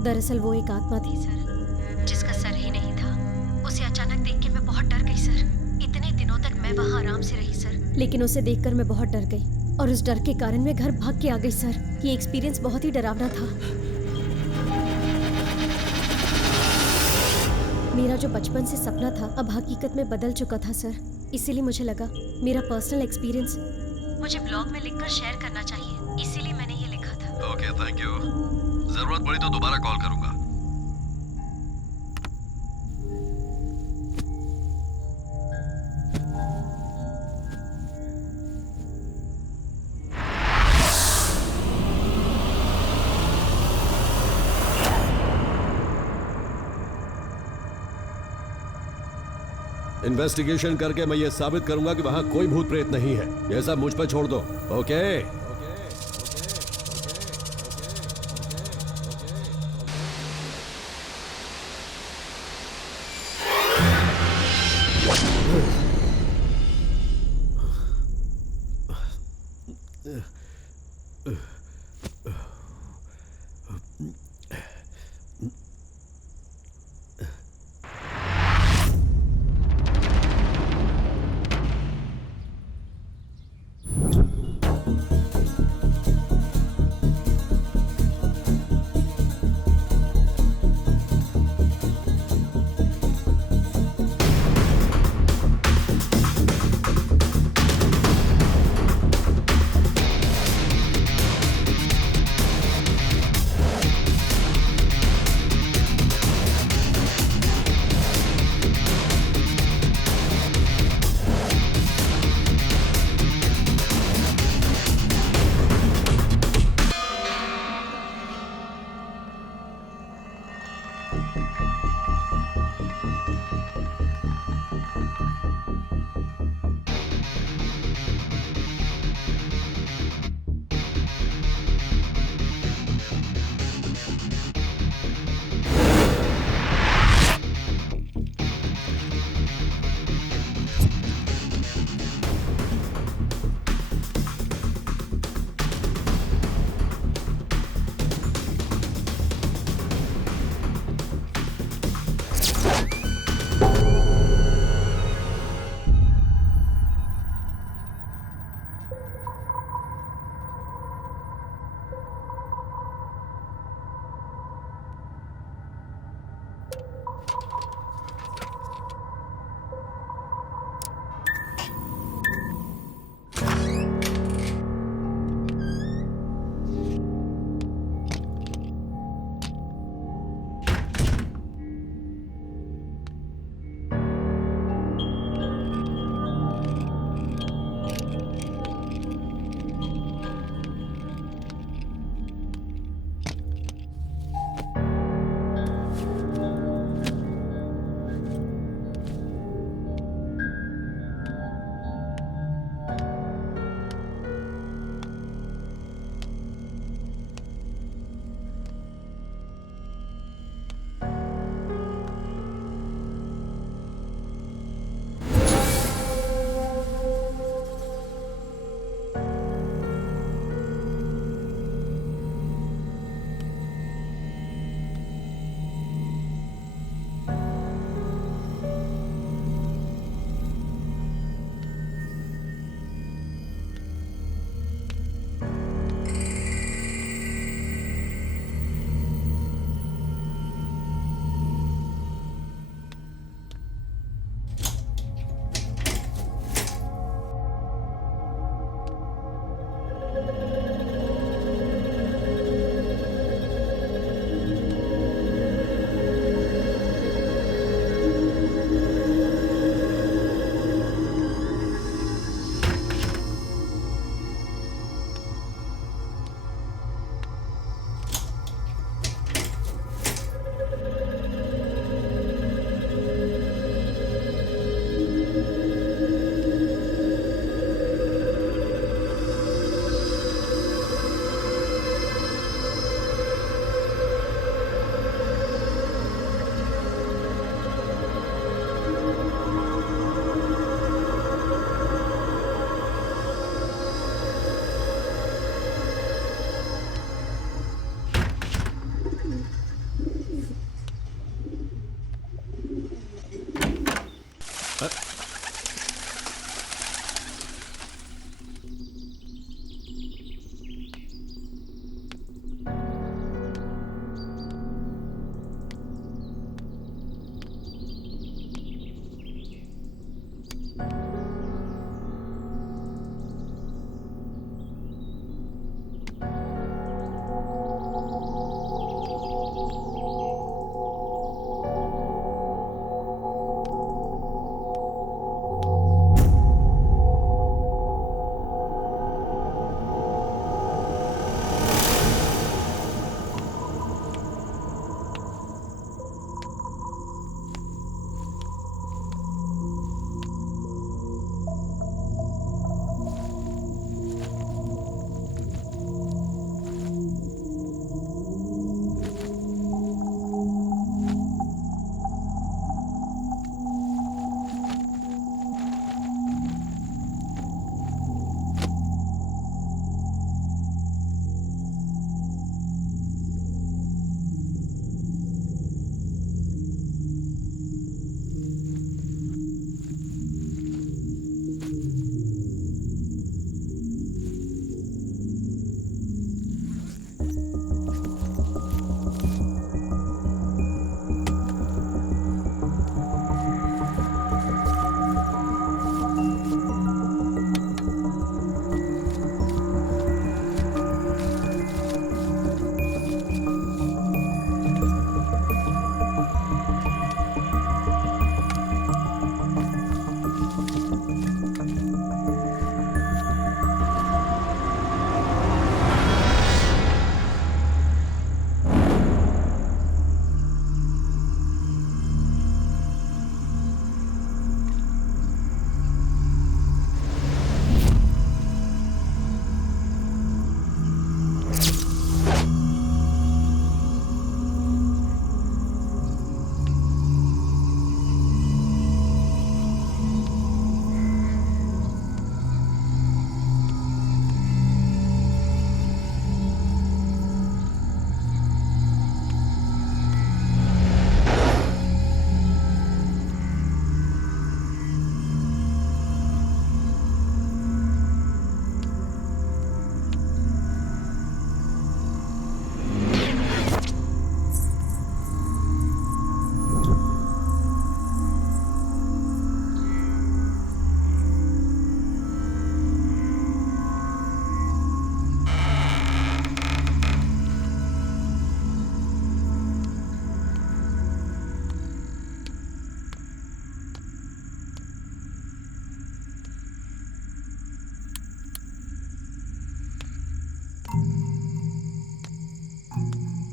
दरअसल वो एक आत्मा थी सर, जिसका सर ही नहीं था। उसे अचानक देख के मैं बहुत डर गई सर। इतने दिनों तक मैं वहाँ आराम से रही सर, लेकिन उसे देखकर मैं बहुत डर गई और उस डर के कारण मैं घर भाग के आ गई सर। ये एक्सपीरियंस बहुत ही डरावना था। मेरा जो बचपन से सपना था अब हकीकत में बदल चुका था सर। इसीलिए मुझे लगा मेरा पर्सनल एक्सपीरियंस मुझे ब्लॉग में लिखकर शेयर करना चाहिए, इसीलिए मैंने ये लिखा था। Okay, thank you. जरूरत पड़ी तो दोबारा कॉल करूंगा। इन्वेस्टिगेशन करके मैं ये साबित करूंगा कि वहां कोई भूत प्रेत नहीं है। ये सब मुझ पर छोड़ दो। ओके?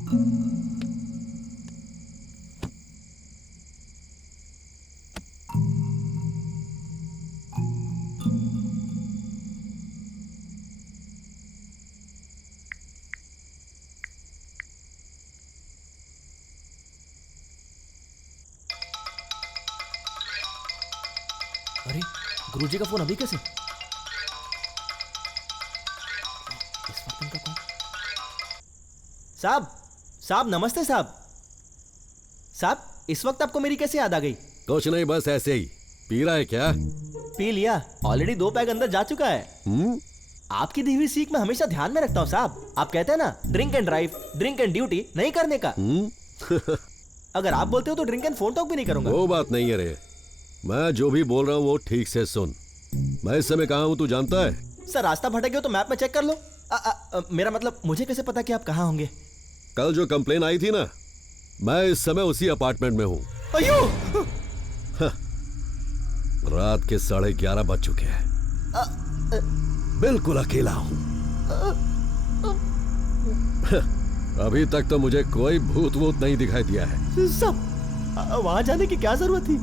अरे गुरुजी का फोन अभी कैसे? इस वक्त इनका कौन? साहब, साहब नमस्ते साहब। साहब, इस वक्त आपको मेरी कैसे याद आ गई? कुछ नहीं, बस ऐसे ही। पी रहा है क्या? पी लिया, ऑलरेडी 2 पैग अंदर जा चुका है। आपकी दी हुई सीख मैं हमेशा ध्यान में रखता हूँ साहब। आप कहते हैं ना, drink and drive, drink and duty नहीं करने का। अगर आप बोलते हो तो ड्रिंक एंड फोन टॉक भी नहीं करूंगा। वो बात नहीं है रे, मैं जो भी बोल रहा हूँ वो ठीक से सुन। मैं इस समय कहाँ हूँ तू जानता है? सर रास्ता भटक गया तो मैप में चेक कर लो। मेरा मतलब मुझे कैसे पता कि आप कहाँ होंगे? कल जो कंप्लेन आई थी ना, मैं इस समय उसी अपार्टमेंट में हूँ। अयो! रात के 11:30 बज चुके हैं। बिल्कुल अकेला हूँ। अभी तक तो मुझे कोई भूत वूत नहीं दिखाई दिया है। सब वहां जाने की क्या जरूरत थी?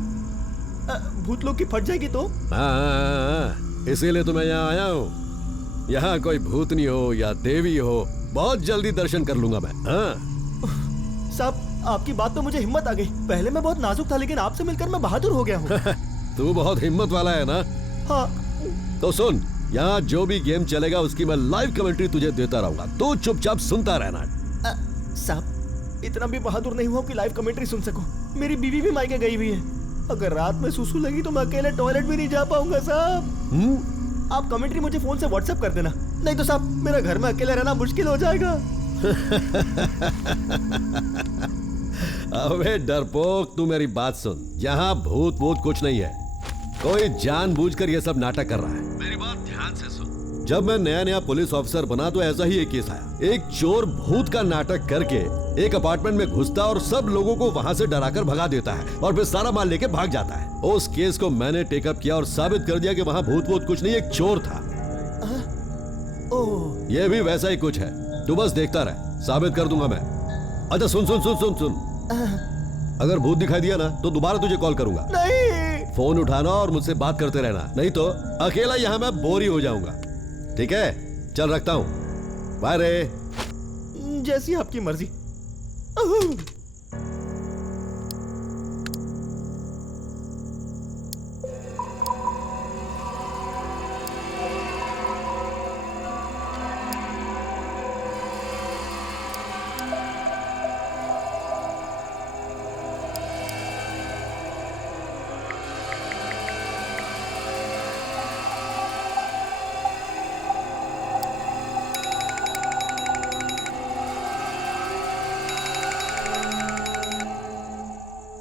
भूत लोग की फट जाएगी तो? हाँ, इसीलिए तो मैं यहाँ आया हूँ। यहाँ कोई भूतनी हो या देवी हो, बहुत जल्दी दर्शन कर लूंगा मैं। हाँ साहब, आपकी बात तो मुझे हिम्मत आ गई। पहले मैं बहुत नाजुक था, लेकिन आपसे मिलकर मैं बहादुर हो गया हूँ। तू बहुत हिम्मत वाला है ना? हाँ। तो सुन, यहाँ जो भी गेम चलेगा उसकी मैं लाइव कमेंट्री तुझे देता रहूंगा, तू चुपचाप सुनता रहना। साहब, इतना भी बहादुर नहीं हुआ कि लाइव कमेंट्री सुन सकूं। मेरी बीवी भी मायके गई हुई है। अगर रात में सुसु लगी तो मैं अकेले टॉयलेट भी नहीं जा पाऊंगा साहब। आप कमेंट्री मुझे फोन से व्हाट्सएप कर देना, नहीं तो साहब मेरा घर में अकेले रहना मुश्किल हो जाएगा। अबे डरपोक, तू मेरी बात सुन। यहाँ भूत भूत कुछ नहीं है। कोई जानबूझकर ये सब नाटक कर रहा है। मेरी बात ध्यान से सुन। जब मैं नया नया पुलिस ऑफिसर बना तो ऐसा ही एक केस आया। एक चोर भूत का नाटक करके एक अपार्टमेंट में घुसता और सब लोगों को वहां से डराकर भगा देता है और फिर सारा माल लेके भाग जाता है। उस केस को मैंने टेकअप किया और साबित कर दिया कि वहां भूत भूत कुछ नहीं, एक चोर था। ये भी वैसा ही कुछ है, तू बस देखता रह, साबित कर दूंगा मैं। अच्छा सुन सुन सुन सुन सुन, अगर भूत दिखाई दिया ना तो दोबारा तुझे कॉल करूंगा। नहीं। फोन उठाना और मुझसे बात करते रहना, नहीं तो अकेला यहाँ मैं बोर ही हो जाऊंगा। ठीक है, चल रखता हूं, बाय रे। जैसी आपकी मर्जी।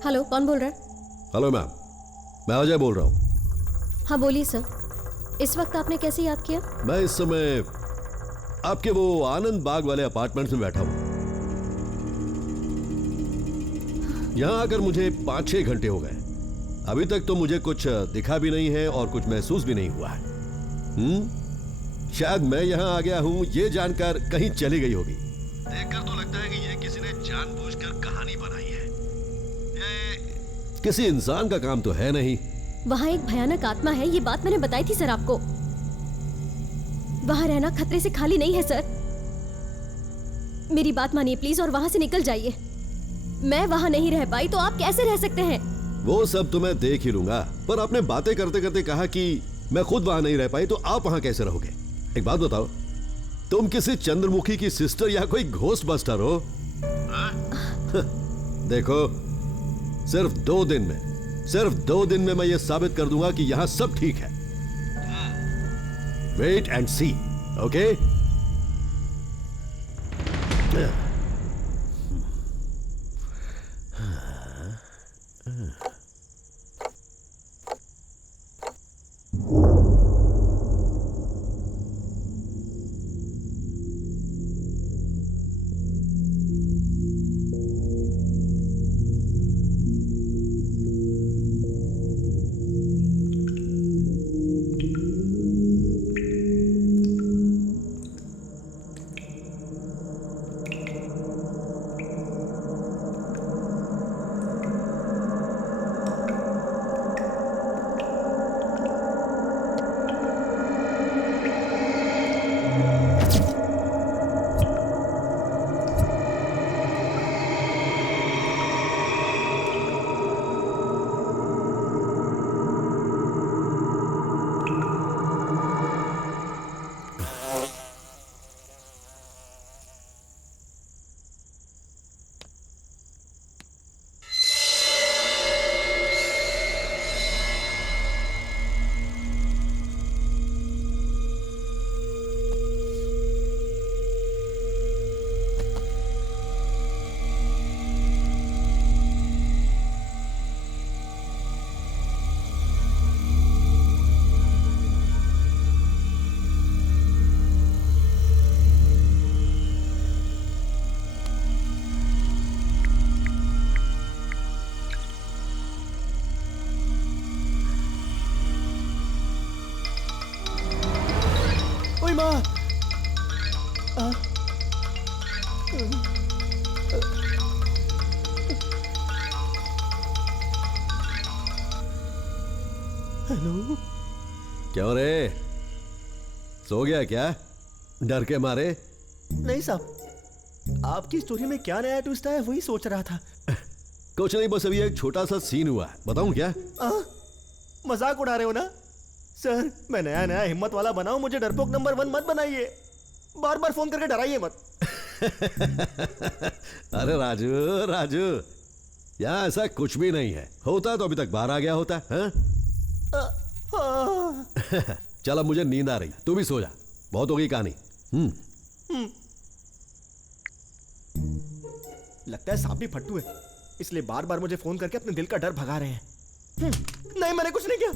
हेलो, कौन बोल रहा है? हेलो मैम, मैं अजय बोल रहा हूँ। हाँ बोलिए सर। इस वक्त आपने कैसे याद किया? मैं इस समय आपके वो आनंद बाग वाले अपार्टमेंट में बैठा हूँ। यहाँ आकर मुझे 5-6 घंटे हो गए। अभी तक तो मुझे कुछ दिखा भी नहीं है और कुछ महसूस भी नहीं हुआ है। शायद मैं यहाँ आ गया हूँ ये जानकर कहीं चली गई होगी। देखकर तो लगता है कि ये किसी ने जानबूझकर कहानी बनाई है। ये किसी इंसान का काम तो है नहीं। वहाँ एक भयानक आत्मा है, ये बात मैंने बताई थी सर आपको। वहाँ रहना खतरे से खाली नहीं है सर। मेरी बात मानिए प्लीज और वहाँ से निकल जाइए। मैं वहाँ नहीं रह पाई तो आप कैसे रह सकते हैं? वो सब तो मैं देख ही लूंगा, पर आपने बातें करते करते कहा कि मैं खुद वहां नहीं रह पाई, तो आप वहां कैसे रहोगे? एक बात बताओ, तुम किसी चंद्रमुखी की सिस्टर या कोई घोस्ट बस्टर हो? देखो, सिर्फ 2 दिन में मैं ये साबित कर दूंगा कि यहां सब ठीक है। Wait and see, okay? Hello. क्यों रे, सो गया क्या डर के मारे? नहीं साहब, आपकी स्टोरी में क्या नया ट्विस्ट है वही सोच रहा था। कुछ नहीं, बस अभी एक छोटा सा सीन हुआ है, बताऊं क्या? मजाक उड़ा रहे हो ना सर? मैं नया नया हिम्मत वाला बनाऊं, मुझे डरपोक नंबर 1 मत बनाइए, बार बार फोन करके डराइए मत। अरे राजू राजू, यहाँ ऐसा कुछ भी नहीं है, होता तो अभी तक बाहर आ गया होता है। चल अब मुझे नींद आ रही, तू भी सो जा, बहुत होगी कहानी। लगता है सांप भी फट्टू है, इसलिए बार बार मुझे फोन करके अपने दिल का डर भगा रहे हैं। नहीं, मैंने कुछ नहीं किया।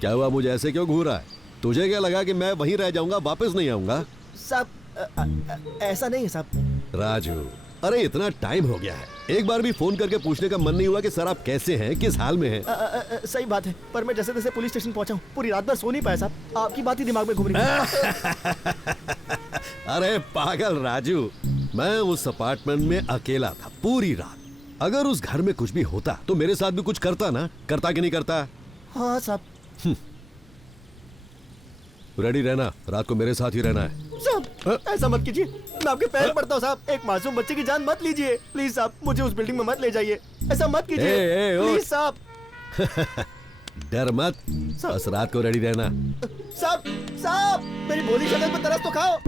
क्या हुआ, मुझे ऐसे क्यों घूर रहा है? तुझे क्या लगा कि मैं वहीं रह जाऊंगा, वापस नहीं आऊंगा? साहब ऐसा नहीं है साहब। राजू, अरे इतना टाइम हो गया है, एक बार भी फोन करके पूछने का मन नहीं हुआ कि सर आप कैसे हैं, किस हाल में हैं? सही बात है, पर मैं जैसे तैसे पुलिस स्टेशन पहुंचा हूँ, पूरी रात भर सो नहीं पाया साहब, आपकी बात ही दिमाग में घूम रही है। अरे पागल राजू, मैं उस अपार्टमेंट में अकेला था पूरी रात। अगर उस घर में कुछ भी होता तो मेरे साथ भी कुछ करता ना, करता कि नहीं करता? हाँ साहब। रेडी रहना, रात को मेरे साथ ही रहना है। साहब ऐसा मत कीजिए, मैं आपके पैर पड़ता हूँ साहब, एक मासूम बच्चे की जान मत लीजिए प्लीज साहब, मुझे उस बिल्डिंग में मत ले जाइए, ऐसा मत कीजिए प्लीज साहब। डर मत, बस रात को रेडी रहना। साहब साहब मेरी भोली शक्ल पर तरस तो खाओ।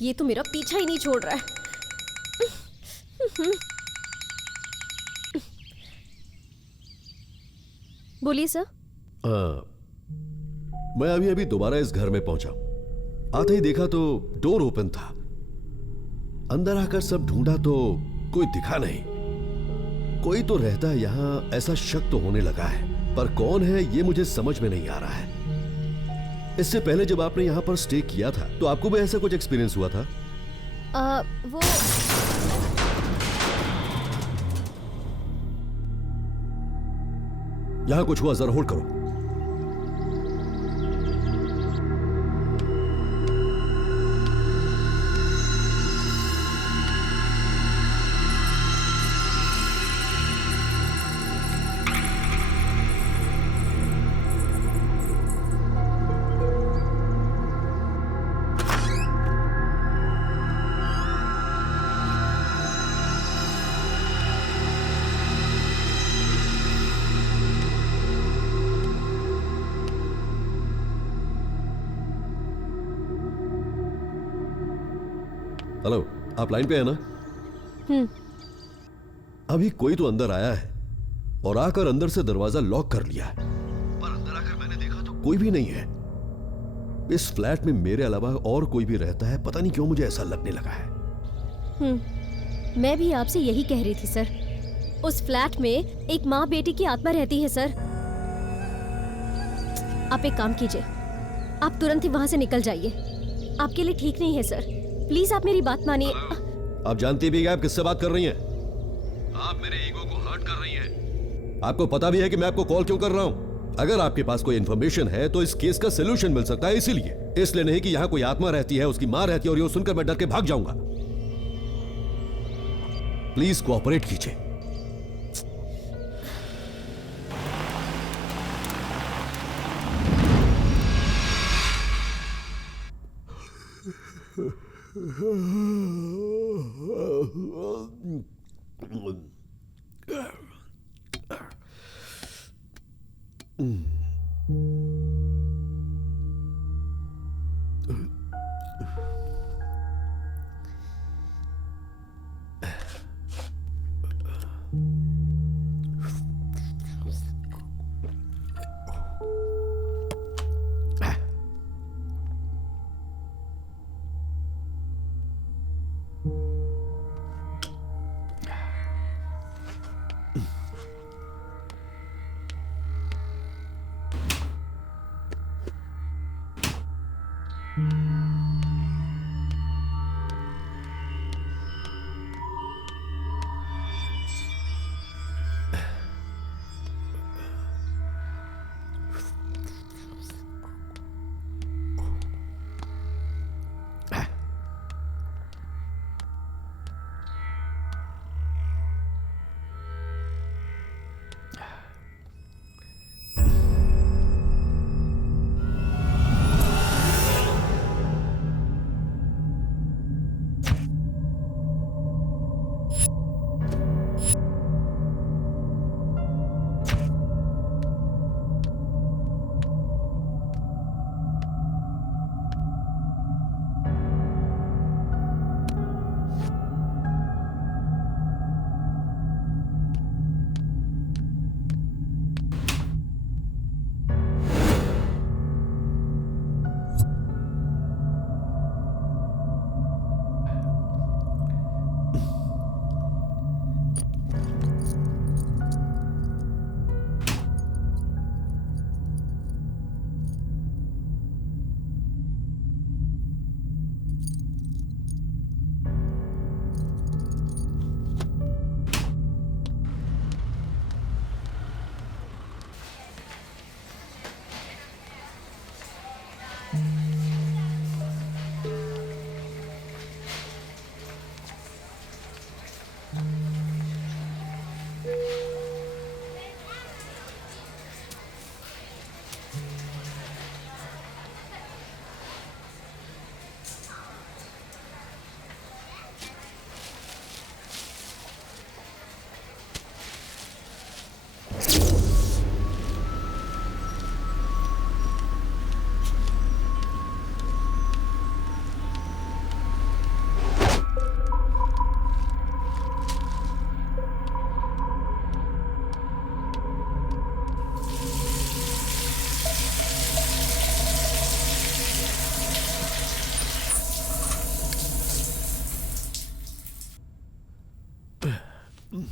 ये तो मेरा पीछा ही नहीं छोड़ रहा है। बोलिए सर। मैं अभी अभी दोबारा इस घर में पहुंचा। आते ही देखा तो डोर ओपन था। अंदर आकर सब ढूंढा तो कोई दिखा नहीं। कोई तो रहता है यहां, ऐसा शक तो होने लगा है, पर कौन है ये मुझे समझ में नहीं आ रहा है। इससे पहले जब आपने यहां पर स्टे किया था तो आपको भी ऐसा कुछ एक्सपीरियंस हुआ था? वो यहां कुछ हुआ, जरा होल्ड करो। हेलो, आप लाइन पे है ना? अभी कोई तो अंदर आया है और आकर अंदर से दरवाजा लॉक कर लिया है, पर अंदर आकर मैंने देखा तो कोई भी नहीं है। इस फ्लैट में मेरे अलावा और कोई भी रहता है, पता नहीं क्यों मुझे ऐसा लगने लगा है। मैं भी आपसे यही कह रही थी सर। उस फ्लैट में एक माँ बेटी की आत्मा रहती है सर। आप एक काम कीजिए, आप तुरंत ही वहां से निकल जाइए। आपके लिए ठीक नहीं है सर। प्लीज आप मेरी बात मानिए। आप जानती भी हैं आप किससे बात कर रही हैं? आप मेरे ईगो को हर्ट कर रही हैं। आपको पता भी है कि मैं आपको कॉल क्यों कर रहा हूं। अगर आपके पास कोई इंफॉर्मेशन है तो इस केस का सोल्यूशन मिल सकता है, इसलिए नहीं कि यहां कोई आत्मा रहती है, उसकी मां रहती है और ये सुनकर मैं डर के भाग जाऊंगा। प्लीज कोऑपरेट कीजिए। हेलो।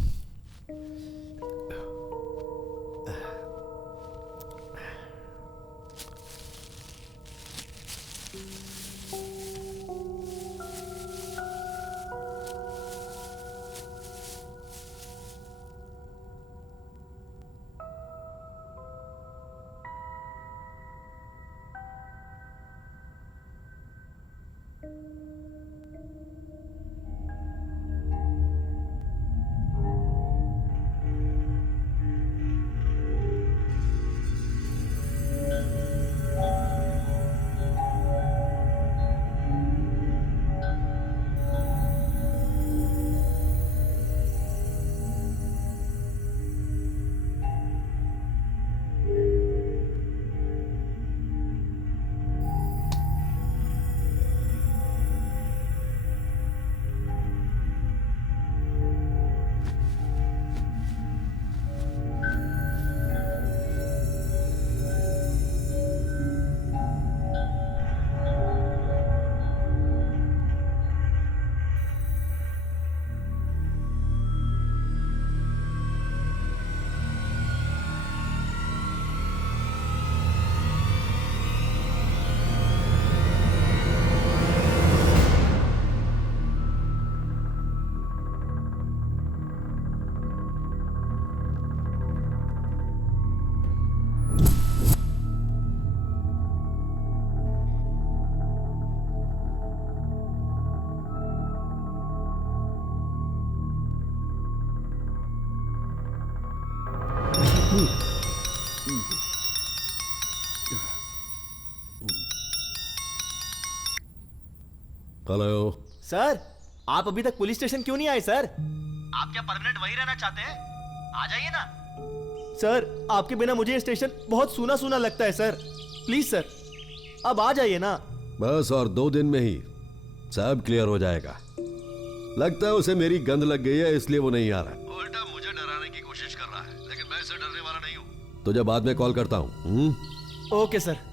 सर, आप अभी तक पुलिस स्टेशन क्यों नहीं आए सर? आप क्या परमानेंट वहीं रहना चाहते हैं? आ जाइए ना। सर, आपके बिना मुझे ये स्टेशन बहुत सूना सूना लगता है सर। प्लीज सर, अब आ जाइए ना। बस और 2 दिन में ही सब क्लियर हो जाएगा। लगता है उसे मेरी गंद लग गई है, इसलिए वो नहीं आ रहा है। उल्टा मुझे डराने की कोशिश कर रहा है, लेकिन मैं इसे डरने वाला नहीं हूँ। तुझे बाद में कॉल करता हूँ। Okay sir.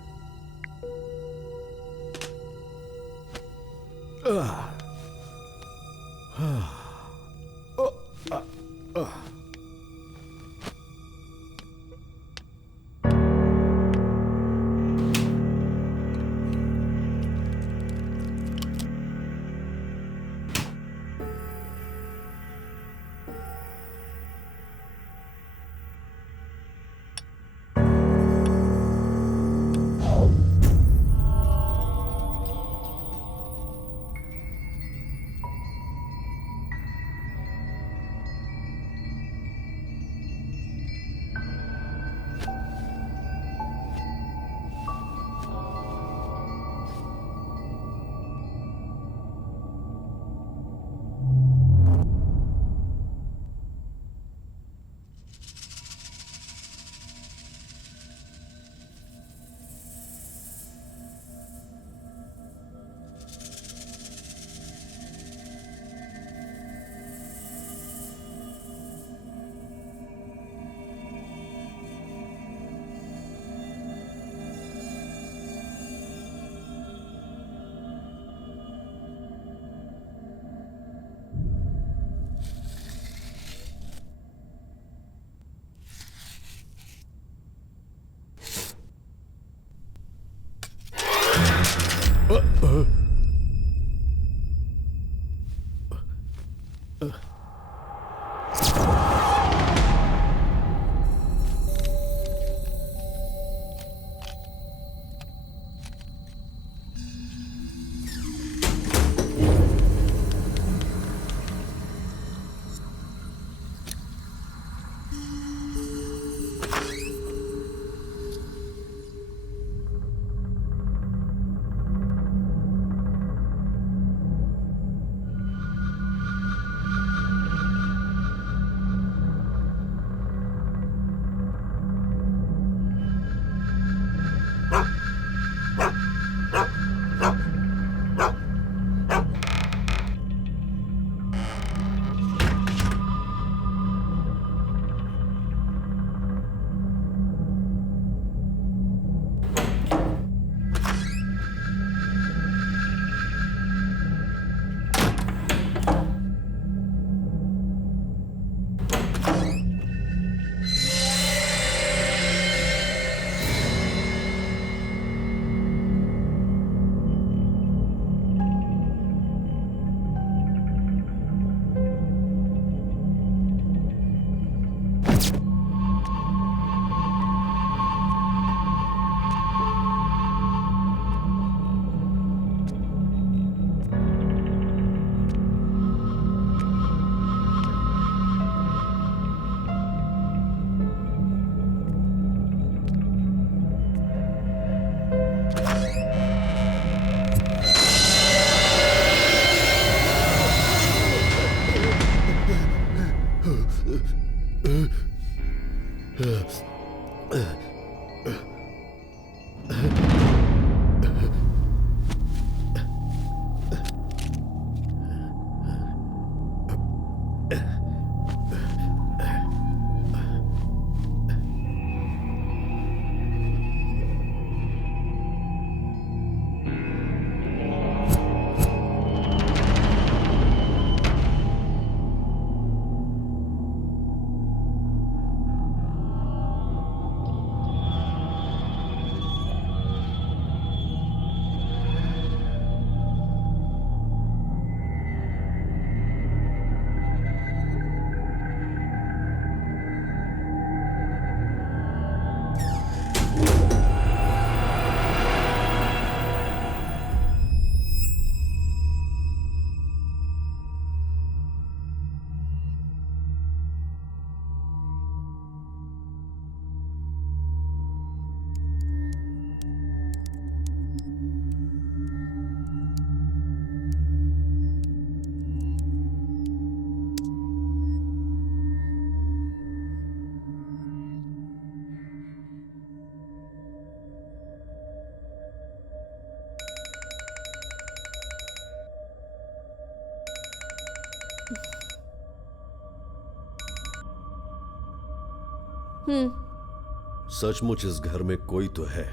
सचमुच इस घर में कोई तो है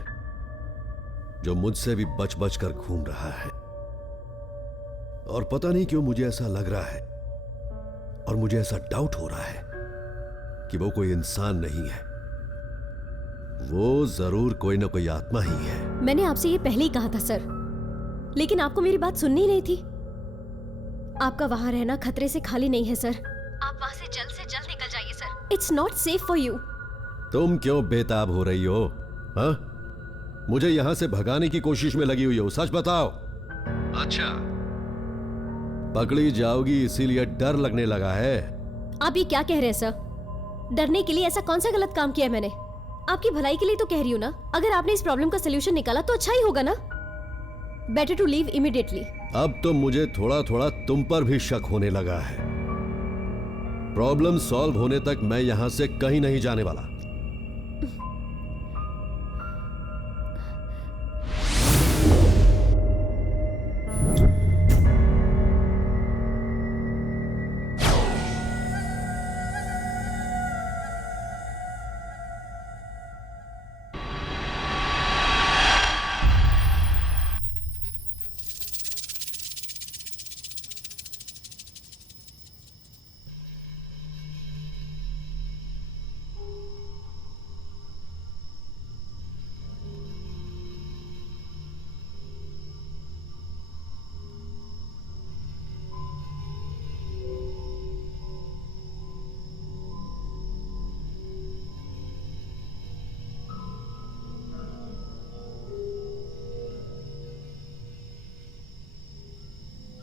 जो मुझसे भी बच बच कर घूम रहा है, और पता नहीं क्यों मुझे ऐसा लग रहा है और मुझे ऐसा डाउट हो रहा है कि वो कोई इंसान नहीं है, वो जरूर कोई ना कोई आत्मा ही है। मैंने आपसे ये पहले ही कहा था सर, लेकिन आपको मेरी बात सुननी नहीं थी। आपका वहां रहना खतरे से खाली नहीं है सर। आप वहां से जल्द निकल जाइए sir. It's not safe for you. तुम क्यों बेताब हो रही हो? हाँ, मुझे यहां से भगाने की कोशिश में लगी हुई हो, सच बताओ। अच्छा, पकड़ी जाओगी इसीलिए डर लगने लगा है? आप ये क्या कह रहे हैं सर? डरने के लिए ऐसा कौन सा गलत काम किया है मैंने? आपकी भलाई के लिए तो कह रही हूँ ना। अगर आपने इस प्रॉब्लम का सलूशन निकाला तो अच्छा ही होगा ना। Better to leave immediately. अब तो मुझे थोड़ा थोड़ा तुम पर भी शक होने लगा है। प्रॉब्लम सॉल्व होने तक मैं यहां से कहीं नहीं जाने वाला।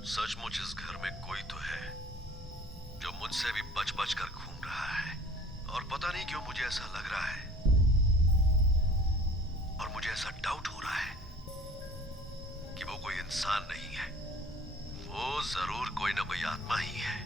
सचमुच इस घर में कोई तो है जो मुझसे भी बच बच कर घूम रहा है, और पता नहीं क्यों मुझे ऐसा लग रहा है और मुझे ऐसा डाउट हो रहा है कि वो कोई इंसान नहीं है, वो जरूर कोई ना कोई आत्मा ही है।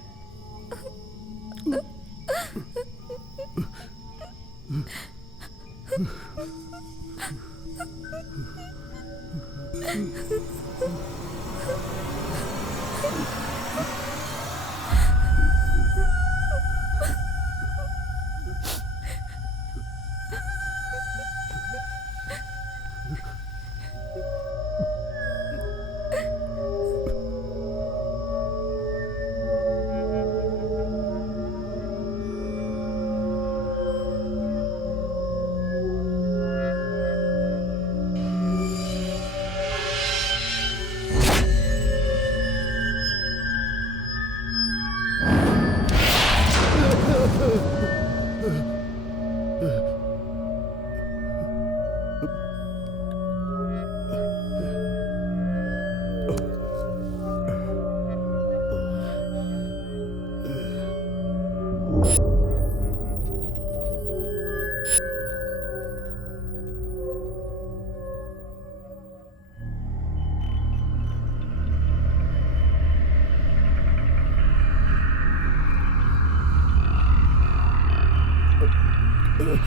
भैया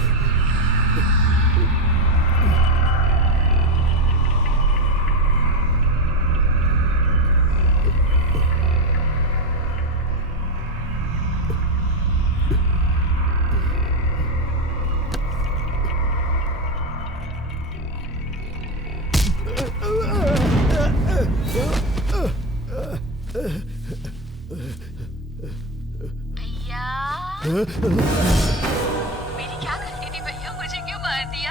मेरी क्या गलती थी भैया, मुझे क्यों मार दिया?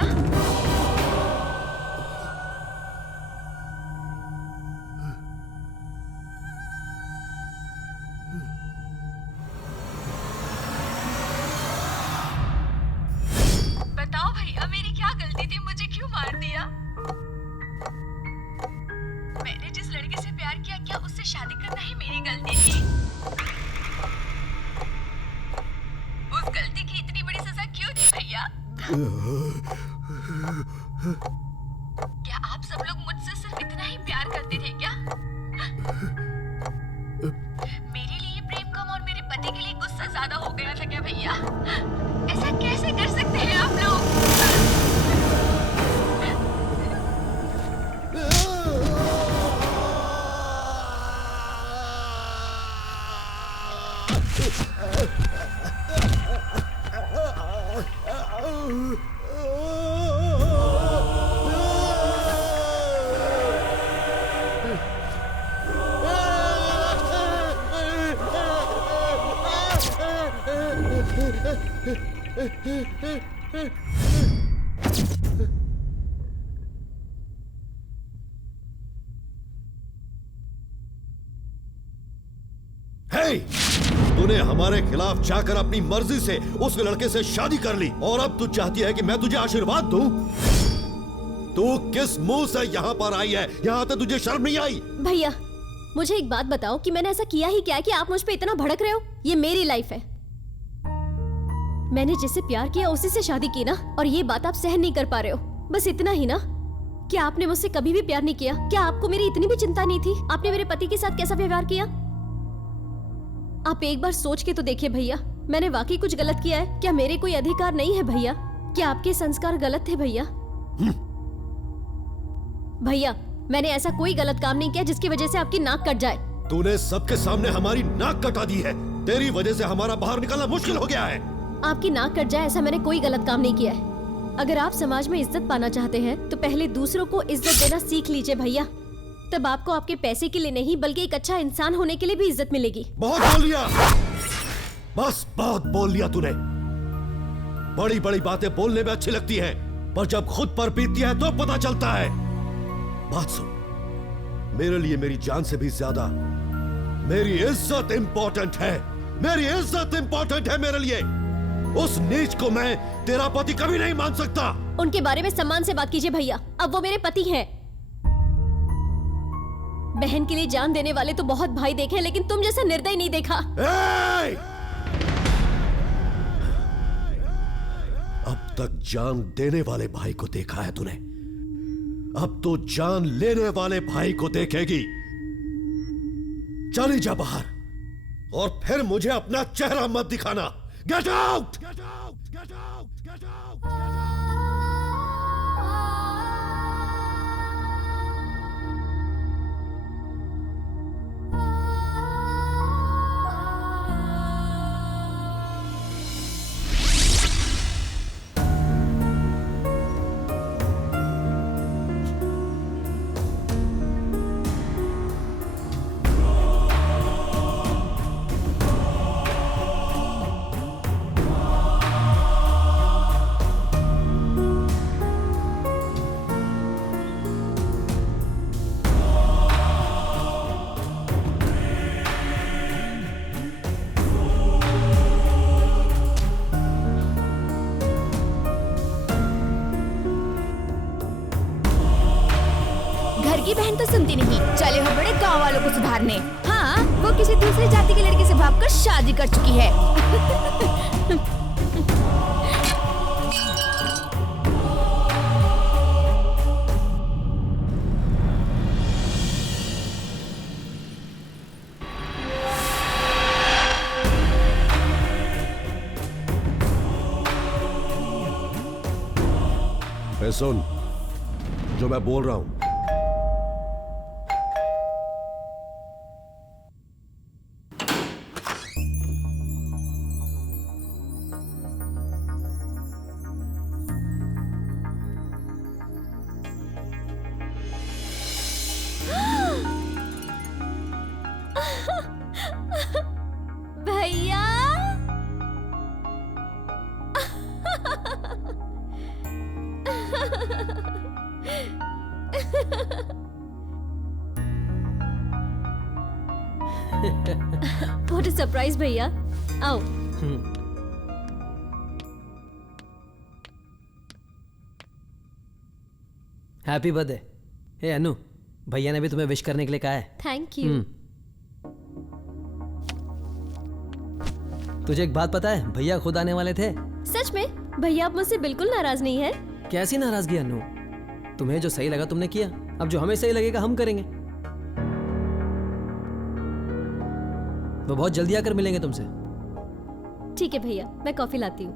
बताओ भैया मेरी क्या गलती थी, मुझे क्यों मार दिया? मैंने जिस लड़के से प्यार किया, क्या उससे शादी करना ही मेरी गलती थी? उस गलती की इतनी बड़ी सजा क्यों दी भैया? क्या आप सब लोग मुझसे सिर्फ इतना ही प्यार करते थे क्या? मेरे लिए प्रेम कम और मेरे पति के लिए गुस्सा ज्यादा हो गया था क्या भैया? ऐसा कैसे कर सकते हैं आप लोग? हे! तूने हमारे खिलाफ जाकर अपनी मर्जी से उस लड़के से शादी कर ली और अब तू चाहती है कि मैं तुझे आशीर्वाद दूं? तू किस मुंह से यहाँ पर आई है? यहाँ तो तुझे शर्म नहीं आई? भैया मुझे एक बात बताओ कि मैंने ऐसा किया ही क्या है कि आप मुझ पे इतना भड़क रहे हो? ये मेरी लाइफ है, मैंने जिससे प्यार किया उसी से शादी की ना, और ये बात आप सहन नहीं कर पा रहे हो, बस इतना ही ना? क्या आपने मुझसे कभी भी प्यार नहीं किया? क्या आपको मेरी इतनी भी चिंता नहीं थी? आपने मेरे पति के साथ कैसा व्यवहार किया? आप एक बार सोच के तो देखिए भैया, मैंने वाकई कुछ गलत किया है क्या? मेरे कोई अधिकार नहीं है भैया? क्या आपके संस्कार गलत थे भैया? भैया मैंने ऐसा कोई गलत काम नहीं किया जिसकी वजह से आपकी नाक कट जाए। तूने सबके सामने हमारी नाक कटा दी है। तेरी वजह से हमारा बाहर निकलना मुश्किल हो गया है। आपकी नाक कट जाए ऐसा मैंने कोई गलत काम नहीं किया है। अगर आप समाज में इज्जत पाना चाहते हैं तो पहले दूसरों को इज्जत देना सीख लीजिए भैया, तब आपको आपके पैसे के लिए नहीं बल्कि एक अच्छा इंसान होने के लिए भी इज्जत मिलेगी। बहुत बोल लिया, बस बहुत बोल लिया तूने। बड़ी बड़ी बातें बोलने में अच्छी लगती हैं, पर जब खुद पर बीतती है तो पता चलता है। बात सुन, मेरे लिए मेरी जान से भी ज्यादा मेरी इज्जत इंपॉर्टेंट है। मेरी इज्जत इंपॉर्टेंट है मेरे लिए। उस नीच को मैं तेरा पति कभी नहीं मान सकता। उनके बारे में सम्मान से बात कीजिए भैया, अब वो मेरे पति हैं। बहन के लिए जान देने वाले तो बहुत भाई देखे, लेकिन तुम जैसा निर्दयी नहीं देखा। अब तक जान देने वाले भाई को देखा है तूने, अब तो जान लेने वाले भाई को देखेगी। चली जा बाहर और फिर मुझे अपना चेहरा मत दिखाना। Get out! Get out! Get out! Get out! की बहन तो सुनती नहीं, चले हो बड़े गांव वालों को सुधारने। हाँ, वो किसी दूसरी जाति के लड़के से भागकर शादी कर चुकी है। ए सुन, जो मैं बोल रहा हूं भैया व्हाट अ सरप्राइज भैया। आओ। Happy birthday. हे अनु, भैया ने भी तुम्हें विश करने के लिए कहा है। Thank you. तुझे एक बात पता है, भैया खुद आने वाले थे। सच में? भैया आप मुझसे बिल्कुल नाराज नहीं है? कैसी नाराजगी अनु, तुम्हें जो सही लगा तुमने किया, अब जो हमें सही लगेगा हम करेंगे। वो बहुत जल्दी आकर मिलेंगे तुमसे। ठीक है भैया, मैं कॉफी लाती हूँ।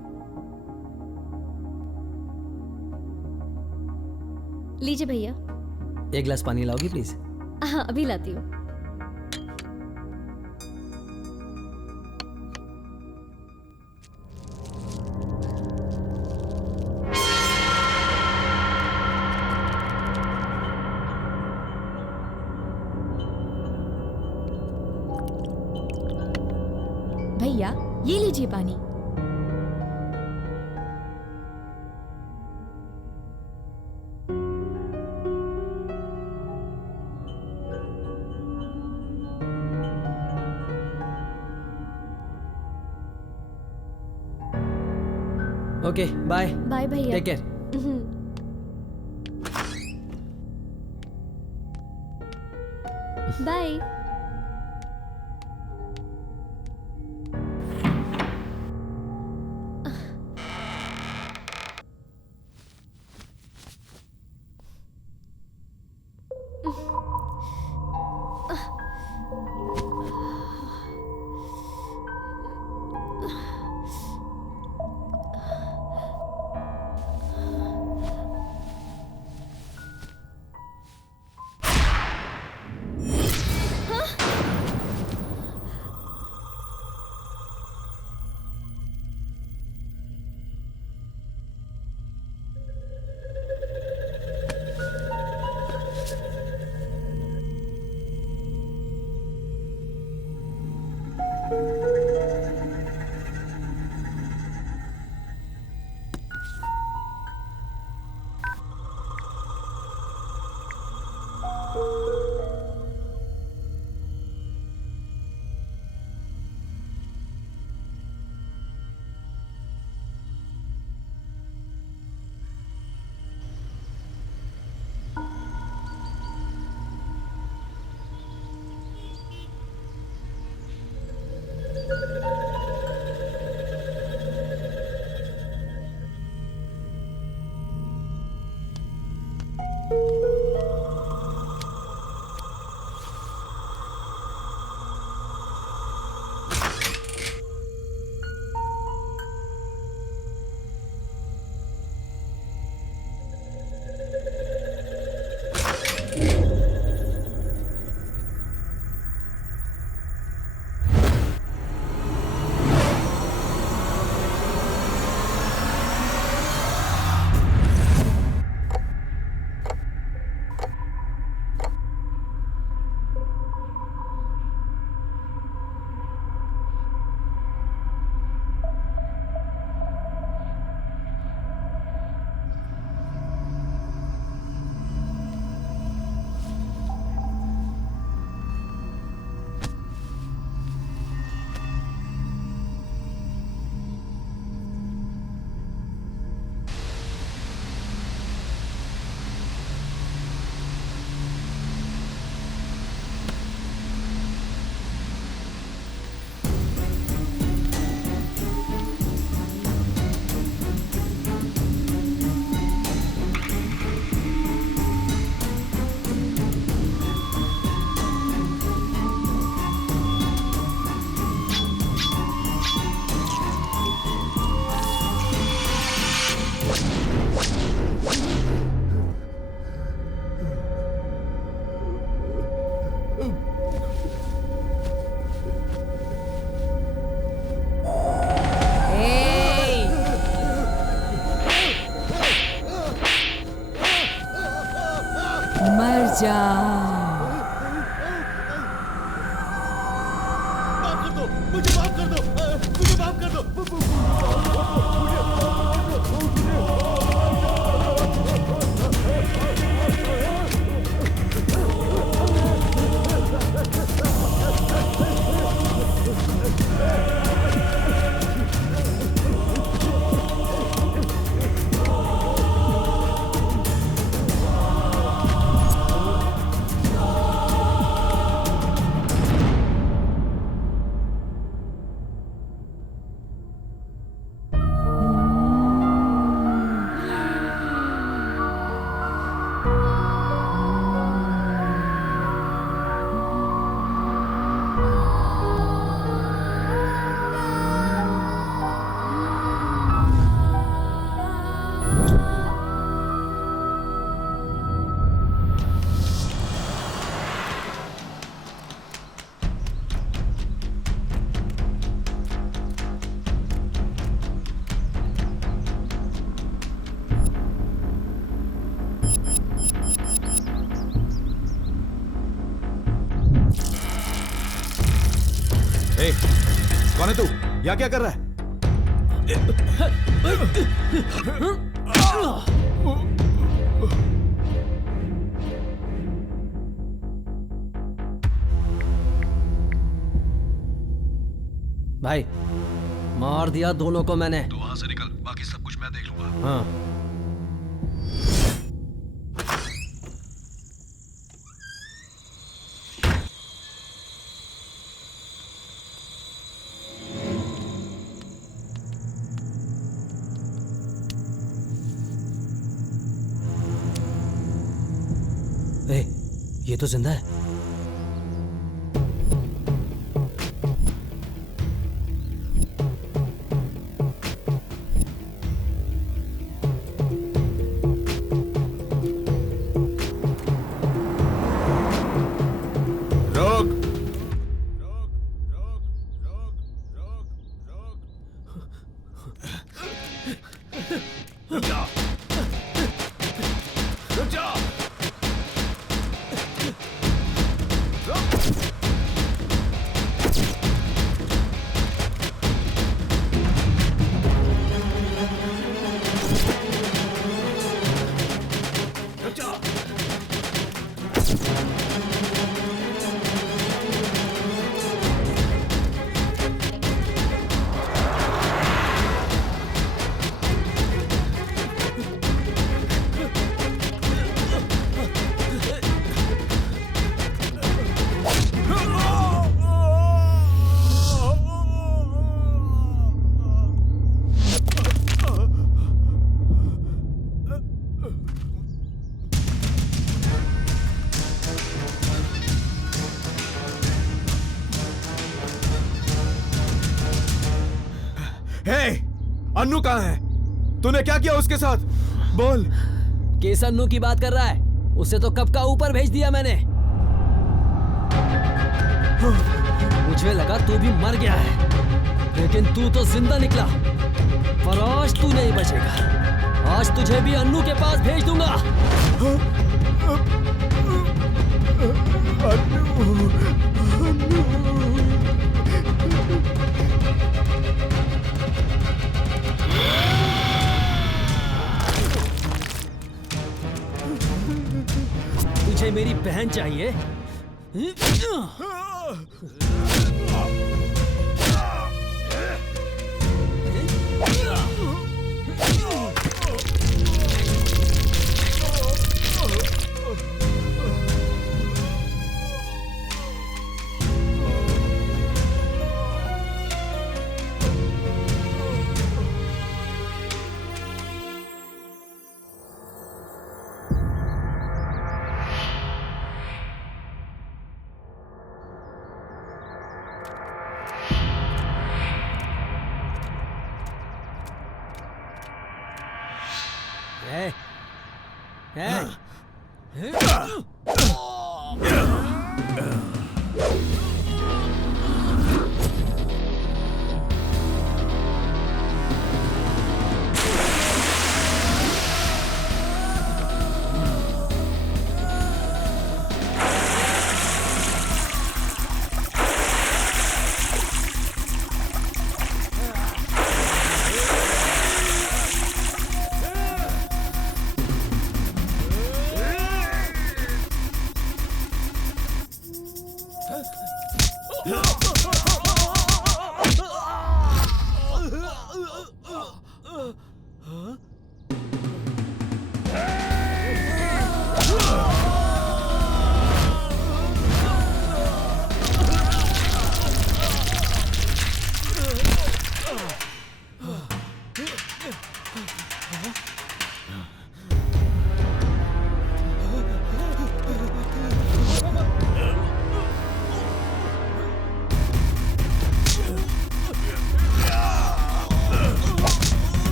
लीजिए भैया। एक गिलास पानी लाओगी प्लीज? हाँ अभी लाती हूँ। भैया ये लीजिए पानी। Okay bye. बाय भैया। Take care. बाय। जाओ। माफ कर दो, मुझे माफ कर दो, मुझे माफ कर दो। ए, कौन है तू? यहाँ क्या कर रहा है? भाई मार दिया दोनों को मैंने। तू वहां से निकल, बाकी सब कुछ मैं देख लूंगा। हाँ। ए, ये तो जिंदा है। अन्नू कहाँ है? तूने क्या किया उसके साथ? बोल। किस अन्नू की बात कर रहा है? उसे तो कब का ऊपर भेज दिया मैंने। मुझे लगा तू भी मर गया है, लेकिन तू तो जिंदा निकला। पर आज तू नहीं बचेगा। आज तुझे भी अन्नू के पास भेज दूंगा। तुझे मेरी बहन चाहिए?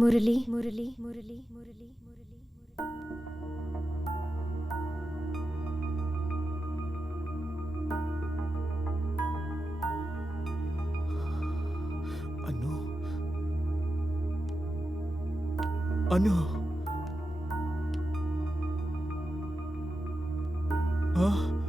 मुरली मुरली मुरली मुरली मुरली अनु अनु हाँ